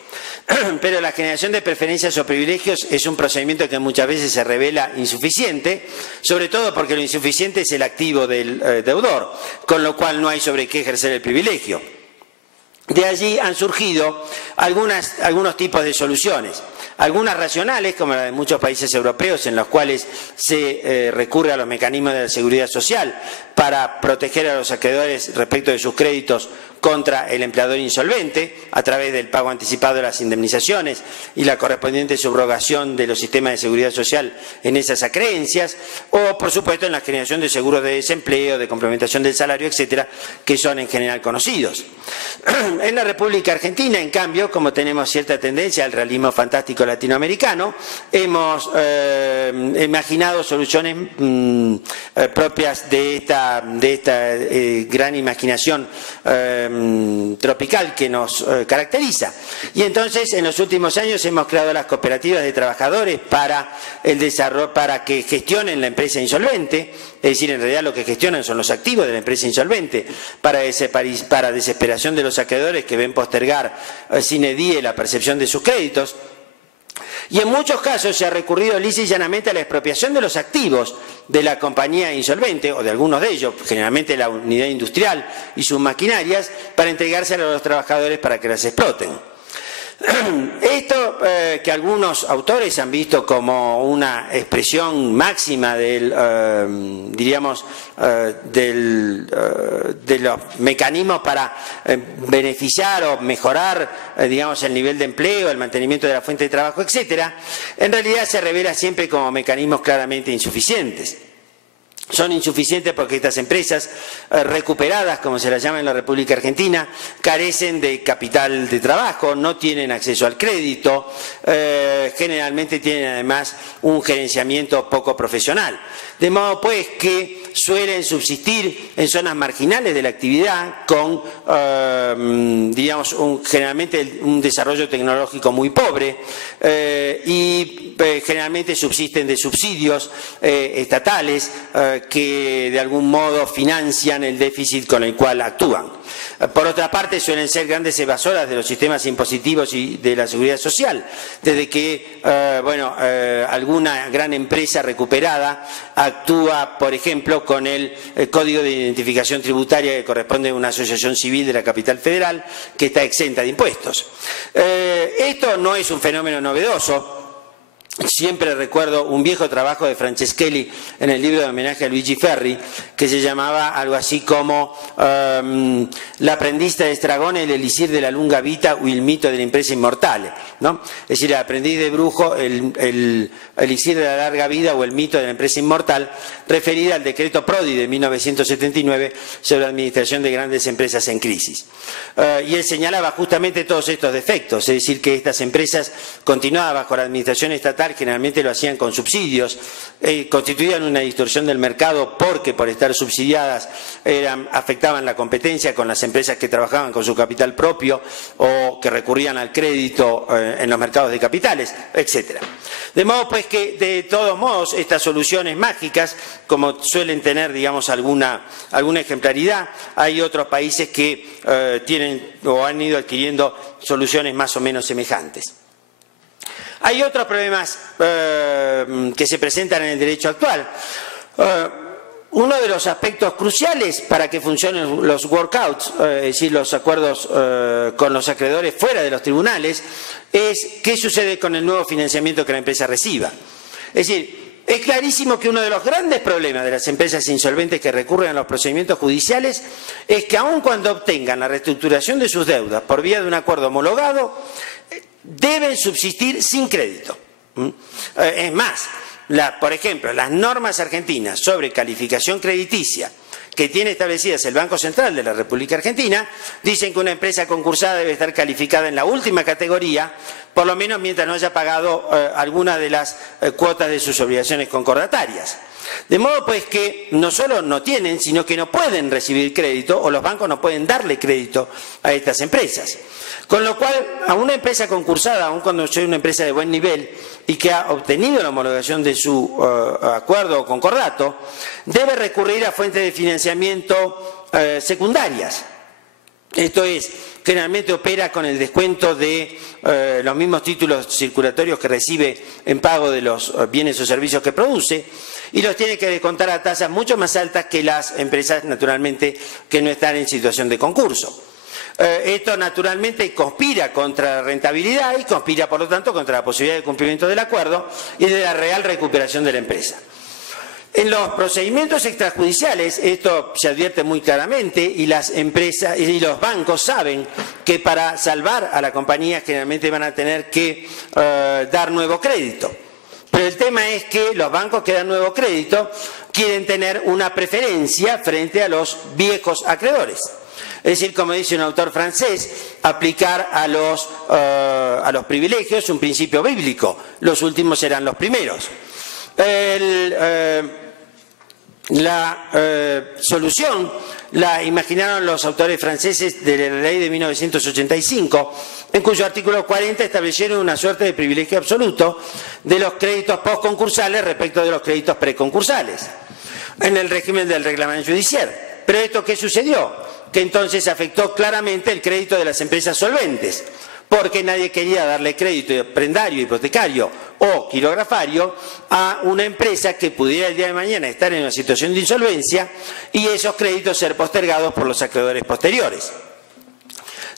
pero la generación de preferencias o privilegios es un procedimiento que muchas veces se revela insuficiente, sobre todo porque lo insuficiente es el activo del deudor, con lo cual no hay sobre qué ejercer el privilegio. De allí han surgido algunos tipos de soluciones, algunas racionales, como la de muchos países europeos, en los cuales se recurre a los mecanismos de la seguridad social para proteger a los acreedores respecto de sus créditos contra el empleador insolvente a través del pago anticipado de las indemnizaciones y la correspondiente subrogación de los sistemas de seguridad social en esas acreencias, o por supuesto en la generación de seguros de desempleo, de complementación del salario, etcétera, que son en general conocidos. En la República Argentina, en cambio, como tenemos cierta tendencia al realismo fantástico latinoamericano, hemos imaginado soluciones propias de esta gran imaginación tropical que nos caracteriza. Y entonces, en los últimos años hemos creado las cooperativas de trabajadores para el desarrollo, para que gestionen la empresa insolvente, es decir, en realidad lo que gestionan son los activos de la empresa insolvente, para desesperación de los acreedores que ven postergar sine die la percepción de sus créditos. Y en muchos casos se ha recurrido lisa y llanamente a la expropiación de los activos de la compañía insolvente, o de algunos de ellos, generalmente la unidad industrial y sus maquinarias, para entregárselas a los trabajadores para que las exploten. Esto que algunos autores han visto como una expresión máxima del, de los mecanismos para beneficiar o mejorar, digamos, el nivel de empleo, el mantenimiento de la fuente de trabajo, etcétera, en realidad se revela siempre como mecanismos claramente insuficientes. Son insuficientes porque estas empresas recuperadas, como se las llama en la República Argentina, carecen de capital de trabajo, no tienen acceso al crédito, generalmente tienen además un gerenciamiento poco profesional. De modo pues que suelen subsistir en zonas marginales de la actividad con, digamos, generalmente un desarrollo tecnológico muy pobre y generalmente subsisten de subsidios estatales que de algún modo financian el déficit con el cual actúan. Por otra parte, suelen ser grandes evasoras de los sistemas impositivos y de la seguridad social, desde que alguna gran empresa recuperada actúa, por ejemplo, con el Código de Identificación Tributaria que corresponde a una asociación civil de la capital federal que está exenta de impuestos. Esto no es un fenómeno novedoso. Siempre recuerdo un viejo trabajo de Franceschelli en el libro de homenaje a Luigi Ferri, que se llamaba algo así como L'apprendista de Estragone, el elixir de la lunga vita o il mito de la impresa inmortale, ¿no? Es decir, el aprendiz de Brujo, el elixir de la larga vida o el mito de la empresa inmortal, referida al decreto Prodi de 1979 sobre la administración de grandes empresas en crisis. Y él señalaba justamente todos estos defectos, es decir, que estas empresas continuaban bajo la administración estatal, generalmente lo hacían con subsidios, constituían una distorsión del mercado porque por estar subsidiadas afectaban la competencia con las empresas que trabajaban con su capital propio o que recurrían al crédito en los mercados de capitales, etc. De modo pues que de todos modos estas soluciones mágicas, como suelen tener, digamos, alguna ejemplaridad, hay otros países que tienen o han ido adquiriendo soluciones más o menos semejantes. Hay otros problemas que se presentan en el derecho actual. Uno de los aspectos cruciales para que funcionen los workouts, es decir, los acuerdos con los acreedores fuera de los tribunales, es qué sucede con el nuevo financiamiento que la empresa reciba. Es decir, es clarísimo que uno de los grandes problemas de las empresas insolventes que recurren a los procedimientos judiciales es que aun cuando obtengan la reestructuración de sus deudas por vía de un acuerdo homologado, deben subsistir sin crédito. Es más, por ejemplo, las normas argentinas sobre calificación crediticia que tiene establecidas el Banco Central de la República Argentina dicen que una empresa concursada debe estar calificada en la última categoría, por lo menos mientras no haya pagado alguna de las cuotas de sus obligaciones concordatarias. De modo pues que no solo no tienen, sino que no pueden recibir crédito, o los bancos no pueden darle crédito a estas empresas. Con lo cual, a una empresa concursada, aun cuando sea una empresa de buen nivel y que ha obtenido la homologación de su acuerdo o concordato, debe recurrir a fuentes de financiamiento secundarias. Esto es, generalmente opera con el descuento de los mismos títulos circulatorios que recibe en pago de los bienes o servicios que produce, y los tiene que descontar a tasas mucho más altas que las empresas, naturalmente, que no están en situación de concurso. Esto naturalmente conspira contra la rentabilidad y conspira por lo tanto contra la posibilidad de cumplimiento del acuerdo y de la real recuperación de la empresa. En los procedimientos extrajudiciales, esto se advierte muy claramente y las empresas y los bancos saben que para salvar a la compañía generalmente van a tener que dar nuevo crédito. Pero el tema es que los bancos que dan nuevo crédito quieren tener una preferencia frente a los viejos acreedores. Es decir, como dice un autor francés, aplicar a los privilegios un principio bíblico. Los últimos serán los primeros. La solución la imaginaron los autores franceses de la ley de 1985, en cuyo artículo 40 establecieron una suerte de privilegio absoluto de los créditos postconcursales respecto de los créditos preconcursales, en el régimen del reglamento judiciaire. Pero ¿esto qué sucedió? Que entonces afectó claramente el crédito de las empresas solventes, porque nadie quería darle crédito prendario, hipotecario o quirografario a una empresa que pudiera el día de mañana estar en una situación de insolvencia y esos créditos ser postergados por los acreedores posteriores.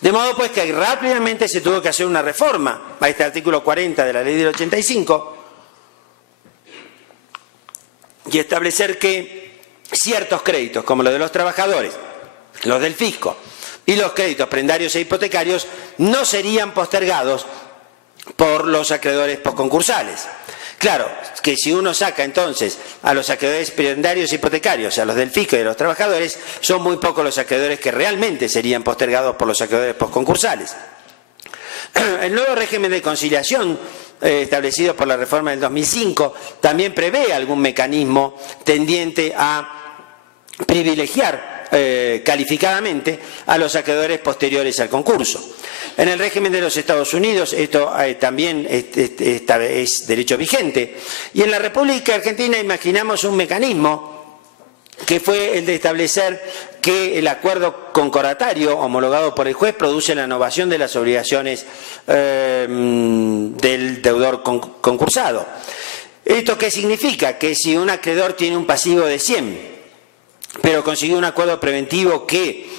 De modo pues que rápidamente se tuvo que hacer una reforma a este artículo 40 de la ley del 85 y establecer que ciertos créditos, como los de los trabajadores, los del fisco y los créditos prendarios e hipotecarios, no serían postergados por los acreedores postconcursales. Claro, que si uno saca entonces a los acreedores prendarios e hipotecarios, a los del fisco y de los trabajadores, son muy pocos los acreedores que realmente serían postergados por los acreedores postconcursales. El nuevo régimen de conciliación establecido por la reforma del 2005 también prevé algún mecanismo tendiente a privilegiar calificadamente a los acreedores posteriores al concurso. En el régimen de los Estados Unidos esto también es derecho vigente, y en la República Argentina imaginamos un mecanismo que fue el de establecer que el acuerdo concordatario homologado por el juez produce la novación de las obligaciones del deudor concursado. ¿Esto qué significa? Que si un acreedor tiene un pasivo de 100, pero consiguió un acuerdo preventivo que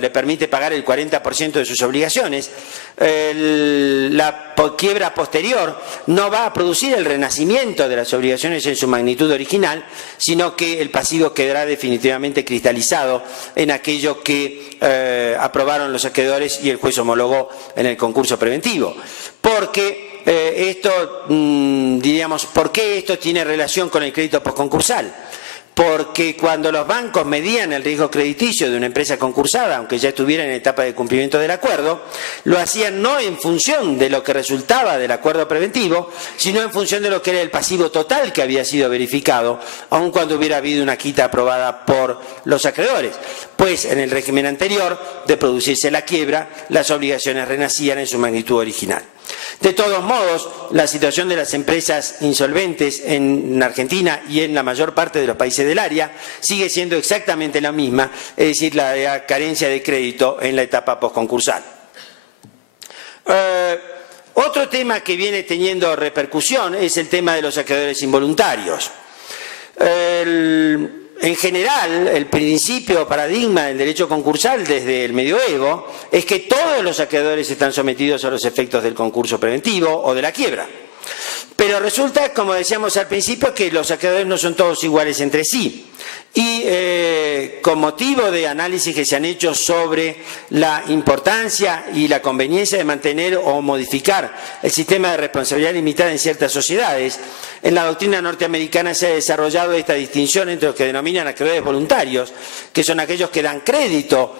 le permite pagar el 40% de sus obligaciones, la quiebra posterior no va a producir el renacimiento de las obligaciones en su magnitud original, sino que el pasivo quedará definitivamente cristalizado en aquello que aprobaron los acreedores y el juez homologó en el concurso preventivo. Porque diríamos, ¿por qué esto tiene relación con el crédito postconcursal? Porque cuando los bancos medían el riesgo crediticio de una empresa concursada, aunque ya estuviera en etapa de cumplimiento del acuerdo, lo hacían no en función de lo que resultaba del acuerdo preventivo, sino en función de lo que era el pasivo total que había sido verificado, aun cuando hubiera habido una quita aprobada por los acreedores. Pues en el régimen anterior, de producirse la quiebra, las obligaciones renacían en su magnitud original. De todos modos, la situación de las empresas insolventes en Argentina y en la mayor parte de los países del área sigue siendo exactamente la misma, es decir, la carencia de crédito en la etapa postconcursal. Otro tema que viene teniendo repercusión es el tema de los acreedores involuntarios. En general, el principio o paradigma del derecho concursal desde el medioevo es que todos los acreedores están sometidos a los efectos del concurso preventivo o de la quiebra. Pero resulta, como decíamos al principio, que los acreedores no son todos iguales entre sí. Y con motivo de análisis que se han hecho sobre la importancia y la conveniencia de mantener o modificar el sistema de responsabilidad limitada en ciertas sociedades, en la doctrina norteamericana se ha desarrollado esta distinción entre los que denominan acreedores voluntarios, que son aquellos que dan crédito,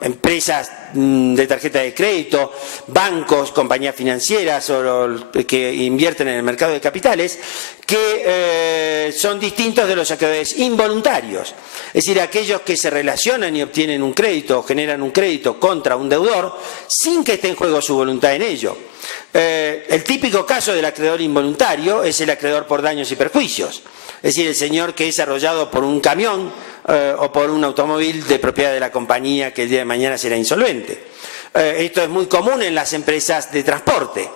empresas de tarjeta de crédito, bancos, compañías financieras o que invierten en el mercado de capitales, que son distintos de los acreedores involuntarios, es decir, aquellos que se relacionan y obtienen un crédito o generan un crédito contra un deudor sin que esté en juego su voluntad en ello. El típico caso del acreedor involuntario es el acreedor por daños y perjuicios, es decir, el señor que es arrollado por un camión o por un automóvil de propiedad de la compañía que el día de mañana será insolvente. Esto es muy común en las empresas de transporte.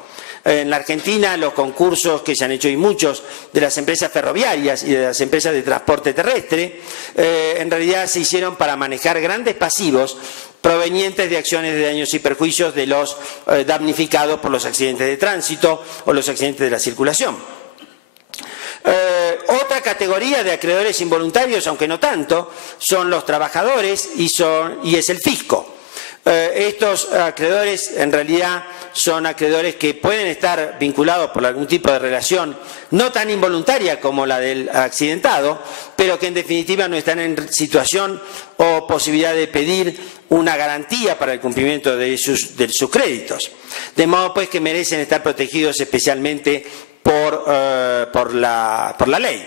En la Argentina, los concursos que se han hecho, y muchos, de las empresas ferroviarias y de las empresas de transporte terrestre, en realidad se hicieron para manejar grandes pasivos provenientes de acciones de daños y perjuicios de los damnificados por los accidentes de tránsito o los accidentes de la circulación. Otra categoría de acreedores involuntarios, aunque no tanto, son los trabajadores y es el fisco. Estos acreedores en realidad son acreedores que pueden estar vinculados por algún tipo de relación no tan involuntaria como la del accidentado, pero que en definitiva no están en situación o posibilidad de pedir una garantía para el cumplimiento de sus créditos. De modo pues que merecen estar protegidos especialmente por la ley.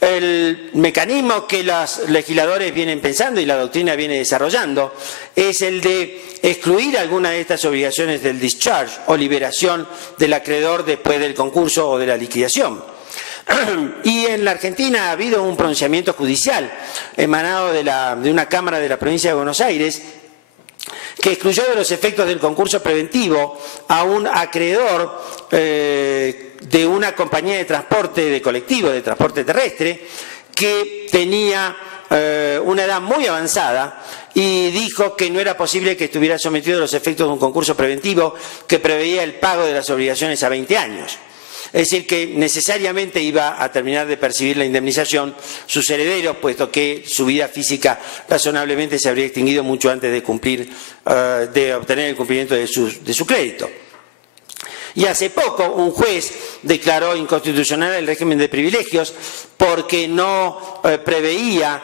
El mecanismo que los legisladores vienen pensando y la doctrina viene desarrollando es el de excluir alguna de estas obligaciones del discharge o liberación del acreedor después del concurso o de la liquidación. Y en la Argentina ha habido un pronunciamiento judicial emanado de una Cámara de la provincia de Buenos Aires que excluyó de los efectos del concurso preventivo a un acreedor de una compañía de transporte de colectivo, de transporte terrestre, que tenía una edad muy avanzada y dijo que no era posible que estuviera sometido a los efectos de un concurso preventivo que preveía el pago de las obligaciones a 20 años. Es decir, que necesariamente iba a terminar de percibir la indemnización sus herederos, puesto que su vida física razonablemente se habría extinguido mucho antes de obtener el cumplimiento de su crédito. Y hace poco un juez declaró inconstitucional el régimen de privilegios porque no preveía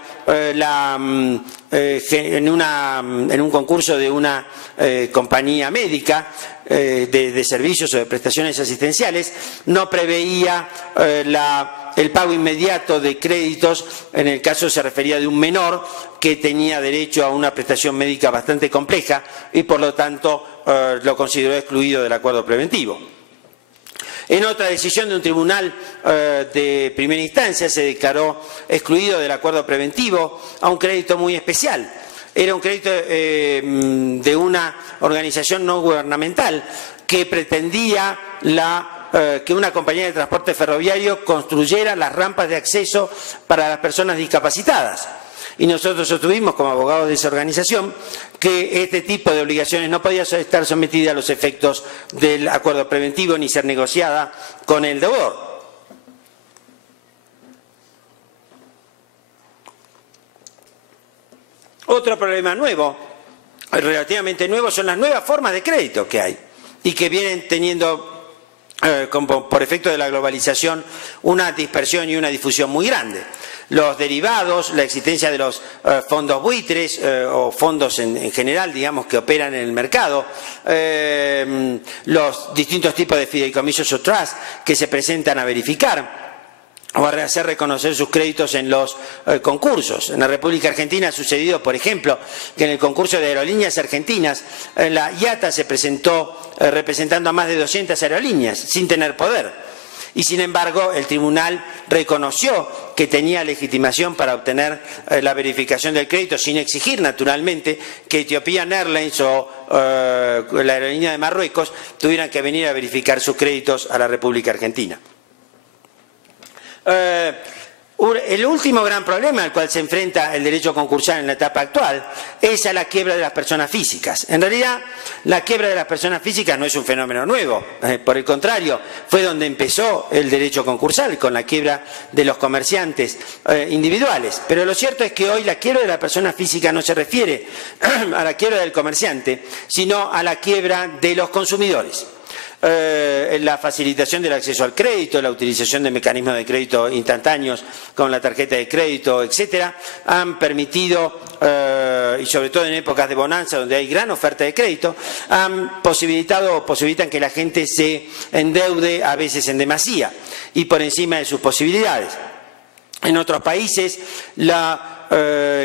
en un concurso de una compañía médica de servicios o de prestaciones asistenciales, no preveía el pago inmediato de créditos en el caso se refería de un menor que tenía derecho a una prestación médica bastante compleja y por lo tanto lo consideró excluido del acuerdo preventivo. En otra decisión de un tribunal de primera instancia se declaró excluido del acuerdo preventivo a un crédito muy especial. Era un crédito de una organización no gubernamental que pretendía que una compañía de transporte ferroviario construyera las rampas de acceso para las personas discapacitadas. Y nosotros sostuvimos como abogados de esa organización que este tipo de obligaciones no podía estar sometida a los efectos del acuerdo preventivo ni ser negociada con el deudor. Otro problema nuevo, relativamente nuevo, son las nuevas formas de crédito que hay y que vienen teniendo como por efecto de la globalización una dispersión y una difusión muy grande. Los derivados, la existencia de los fondos buitres o fondos en general, digamos, que operan en el mercado, los distintos tipos de fideicomisos o trust que se presentan a verificar o a hacer reconocer sus créditos en los concursos. En la República Argentina ha sucedido, por ejemplo, que en el concurso de aerolíneas argentinas, la IATA se presentó representando a más de 200 aerolíneas sin tener poder. Y sin embargo, el tribunal reconoció que tenía legitimación para obtener la verificación del crédito, sin exigir, naturalmente, que Ethiopian Airlines o la aerolínea de Marruecos tuvieran que venir a verificar sus créditos a la República Argentina. El último gran problema al cual se enfrenta el derecho concursal en la etapa actual es a la quiebra de las personas físicas. En realidad, la quiebra de las personas físicas no es un fenómeno nuevo. Por el contrario, fue donde empezó el derecho concursal, con la quiebra de los comerciantes individuales. Pero lo cierto es que hoy la quiebra de la persona física no se refiere a la quiebra del comerciante, sino a la quiebra de los consumidores. La facilitación del acceso al crédito, la utilización de mecanismos de crédito instantáneos con la tarjeta de crédito, etcétera, han permitido, y sobre todo en épocas de bonanza donde hay gran oferta de crédito, han posibilitado o posibilitan que la gente se endeude a veces en demasía y por encima de sus posibilidades. En otros países, la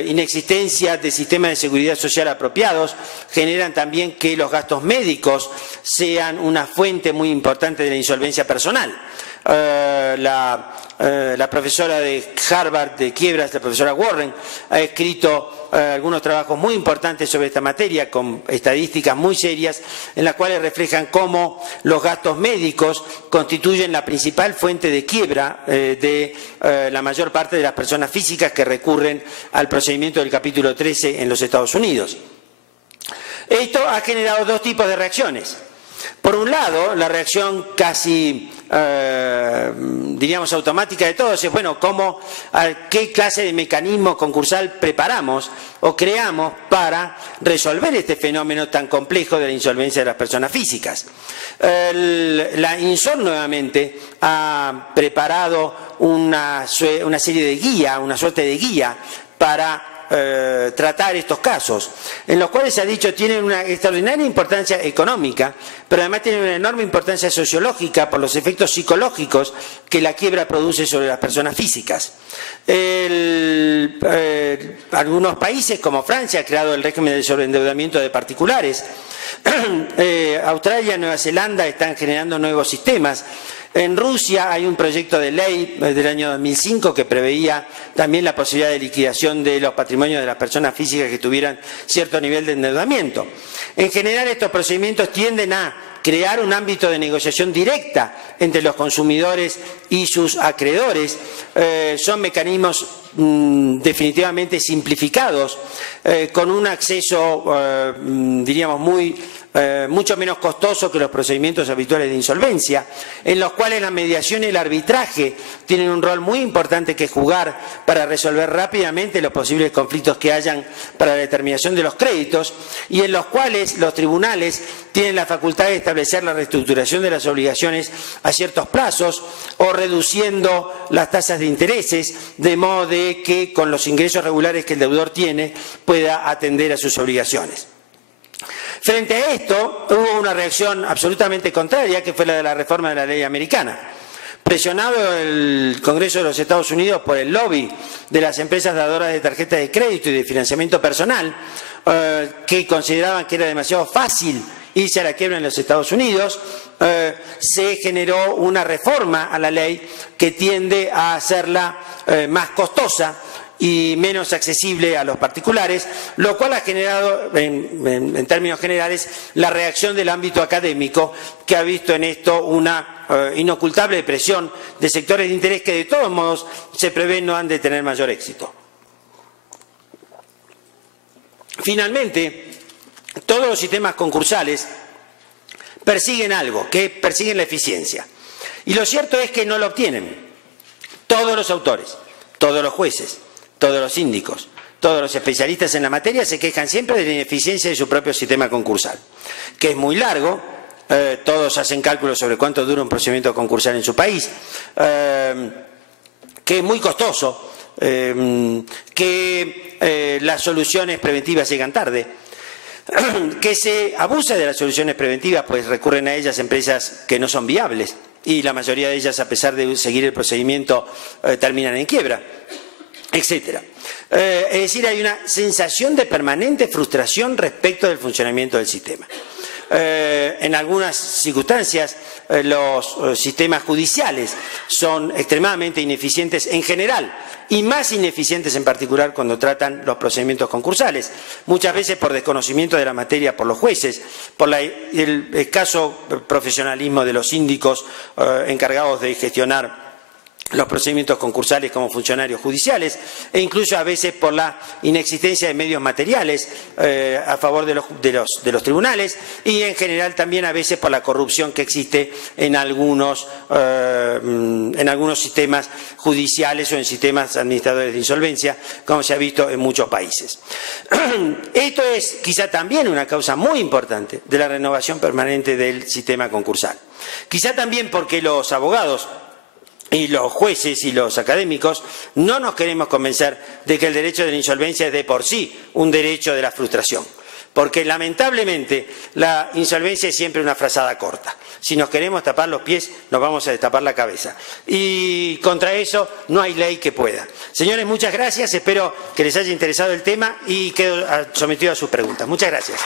inexistencia de sistemas de seguridad social apropiados generan también que los gastos médicos sean una fuente muy importante de la insolvencia personal. La profesora de Harvard de quiebras, la profesora Warren, ha escrito algunos trabajos muy importantes sobre esta materia con estadísticas muy serias en las cuales reflejan cómo los gastos médicos constituyen la principal fuente de quiebra de la mayor parte de las personas físicas que recurren al procedimiento del capítulo 13 en los Estados Unidos. Esto ha generado dos tipos de reacciones. Por un lado, la reacción casi diríamos, automática de todos es, bueno, qué clase de mecanismo concursal preparamos o creamos para resolver este fenómeno tan complejo de la insolvencia de las personas físicas. La INSOL nuevamente ha preparado una serie de guía, una suerte de guía para tratar estos casos, en los cuales se ha dicho tienen una extraordinaria importancia económica, pero además tienen una enorme importancia sociológica por los efectos psicológicos que la quiebra produce sobre las personas físicas. Algunos países como Francia ha creado el régimen de sobreendeudamiento de particulares. Australia y Nueva Zelanda están generando nuevos sistemas. En Rusia hay un proyecto de ley del año 2005 que preveía también la posibilidad de liquidación de los patrimonios de las personas físicas que tuvieran cierto nivel de endeudamiento. En general, estos procedimientos tienden a crear un ámbito de negociación directa entre los consumidores y sus acreedores. Son mecanismos definitivamente simplificados, con un acceso, diríamos, mucho menos costoso que los procedimientos habituales de insolvencia, en los cuales la mediación y el arbitraje tienen un rol muy importante que jugar para resolver rápidamente los posibles conflictos que hayan para la determinación de los créditos, y en los cuales los tribunales tienen la facultad de establecer la reestructuración de las obligaciones a ciertos plazos o reduciendo las tasas de intereses, de modo de que con los ingresos regulares que el deudor tiene pueda atender a sus obligaciones. Frente a esto, hubo una reacción absolutamente contraria, que fue la de la reforma de la ley americana. Presionado el Congreso de los Estados Unidos por el lobby de las empresas dadoras de tarjetas de crédito y de financiamiento personal, que consideraban que era demasiado fácil irse a la quiebra en los Estados Unidos, se generó una reforma a la ley que tiende a hacerla más costosa y menos accesible a los particulares, lo cual ha generado, en términos generales, la reacción del ámbito académico, que ha visto en esto una inocultable presión de sectores de interés que de todos modos se prevé no han de tener mayor éxito. Finalmente, todos los sistemas concursales persiguen algo, que persiguen la eficiencia. Y lo cierto es que no lo obtienen. Todos los autores, todos los jueces, todos los síndicos, todos los especialistas en la materia se quejan siempre de la ineficiencia de su propio sistema concursal, que es muy largo. Todos hacen cálculos sobre cuánto dura un procedimiento concursal en su país, que es muy costoso, que las soluciones preventivas llegan tarde, que se abusa de las soluciones preventivas, pues recurren a ellas empresas que no son viables y la mayoría de ellas, a pesar de seguir el procedimiento, terminan en quiebra, etcétera. Es decir, hay una sensación de permanente frustración respecto del funcionamiento del sistema. En algunas circunstancias los sistemas judiciales son extremadamente ineficientes en general y más ineficientes en particular cuando tratan los procedimientos concursales, muchas veces por desconocimiento de la materia por los jueces, por el escaso profesionalismo de los síndicos encargados de gestionar los procedimientos concursales como funcionarios judiciales, e incluso a veces por la inexistencia de medios materiales a favor de los tribunales, y en general también a veces por la corrupción que existe en algunos sistemas judiciales o en sistemas administradores de insolvencia, como se ha visto en muchos países. Esto es quizá también una causa muy importante de la renovación permanente del sistema concursal. Quizá también porque los abogados y los jueces y los académicos no nos queremos convencer de que el derecho de la insolvencia es de por sí un derecho de la frustración, porque lamentablemente la insolvencia es siempre una frazada corta. Si nos queremos tapar los pies, nos vamos a destapar la cabeza, y contra eso no hay ley que pueda. Señores, muchas gracias, espero que les haya interesado el tema y quedo sometido a sus preguntas. Muchas gracias.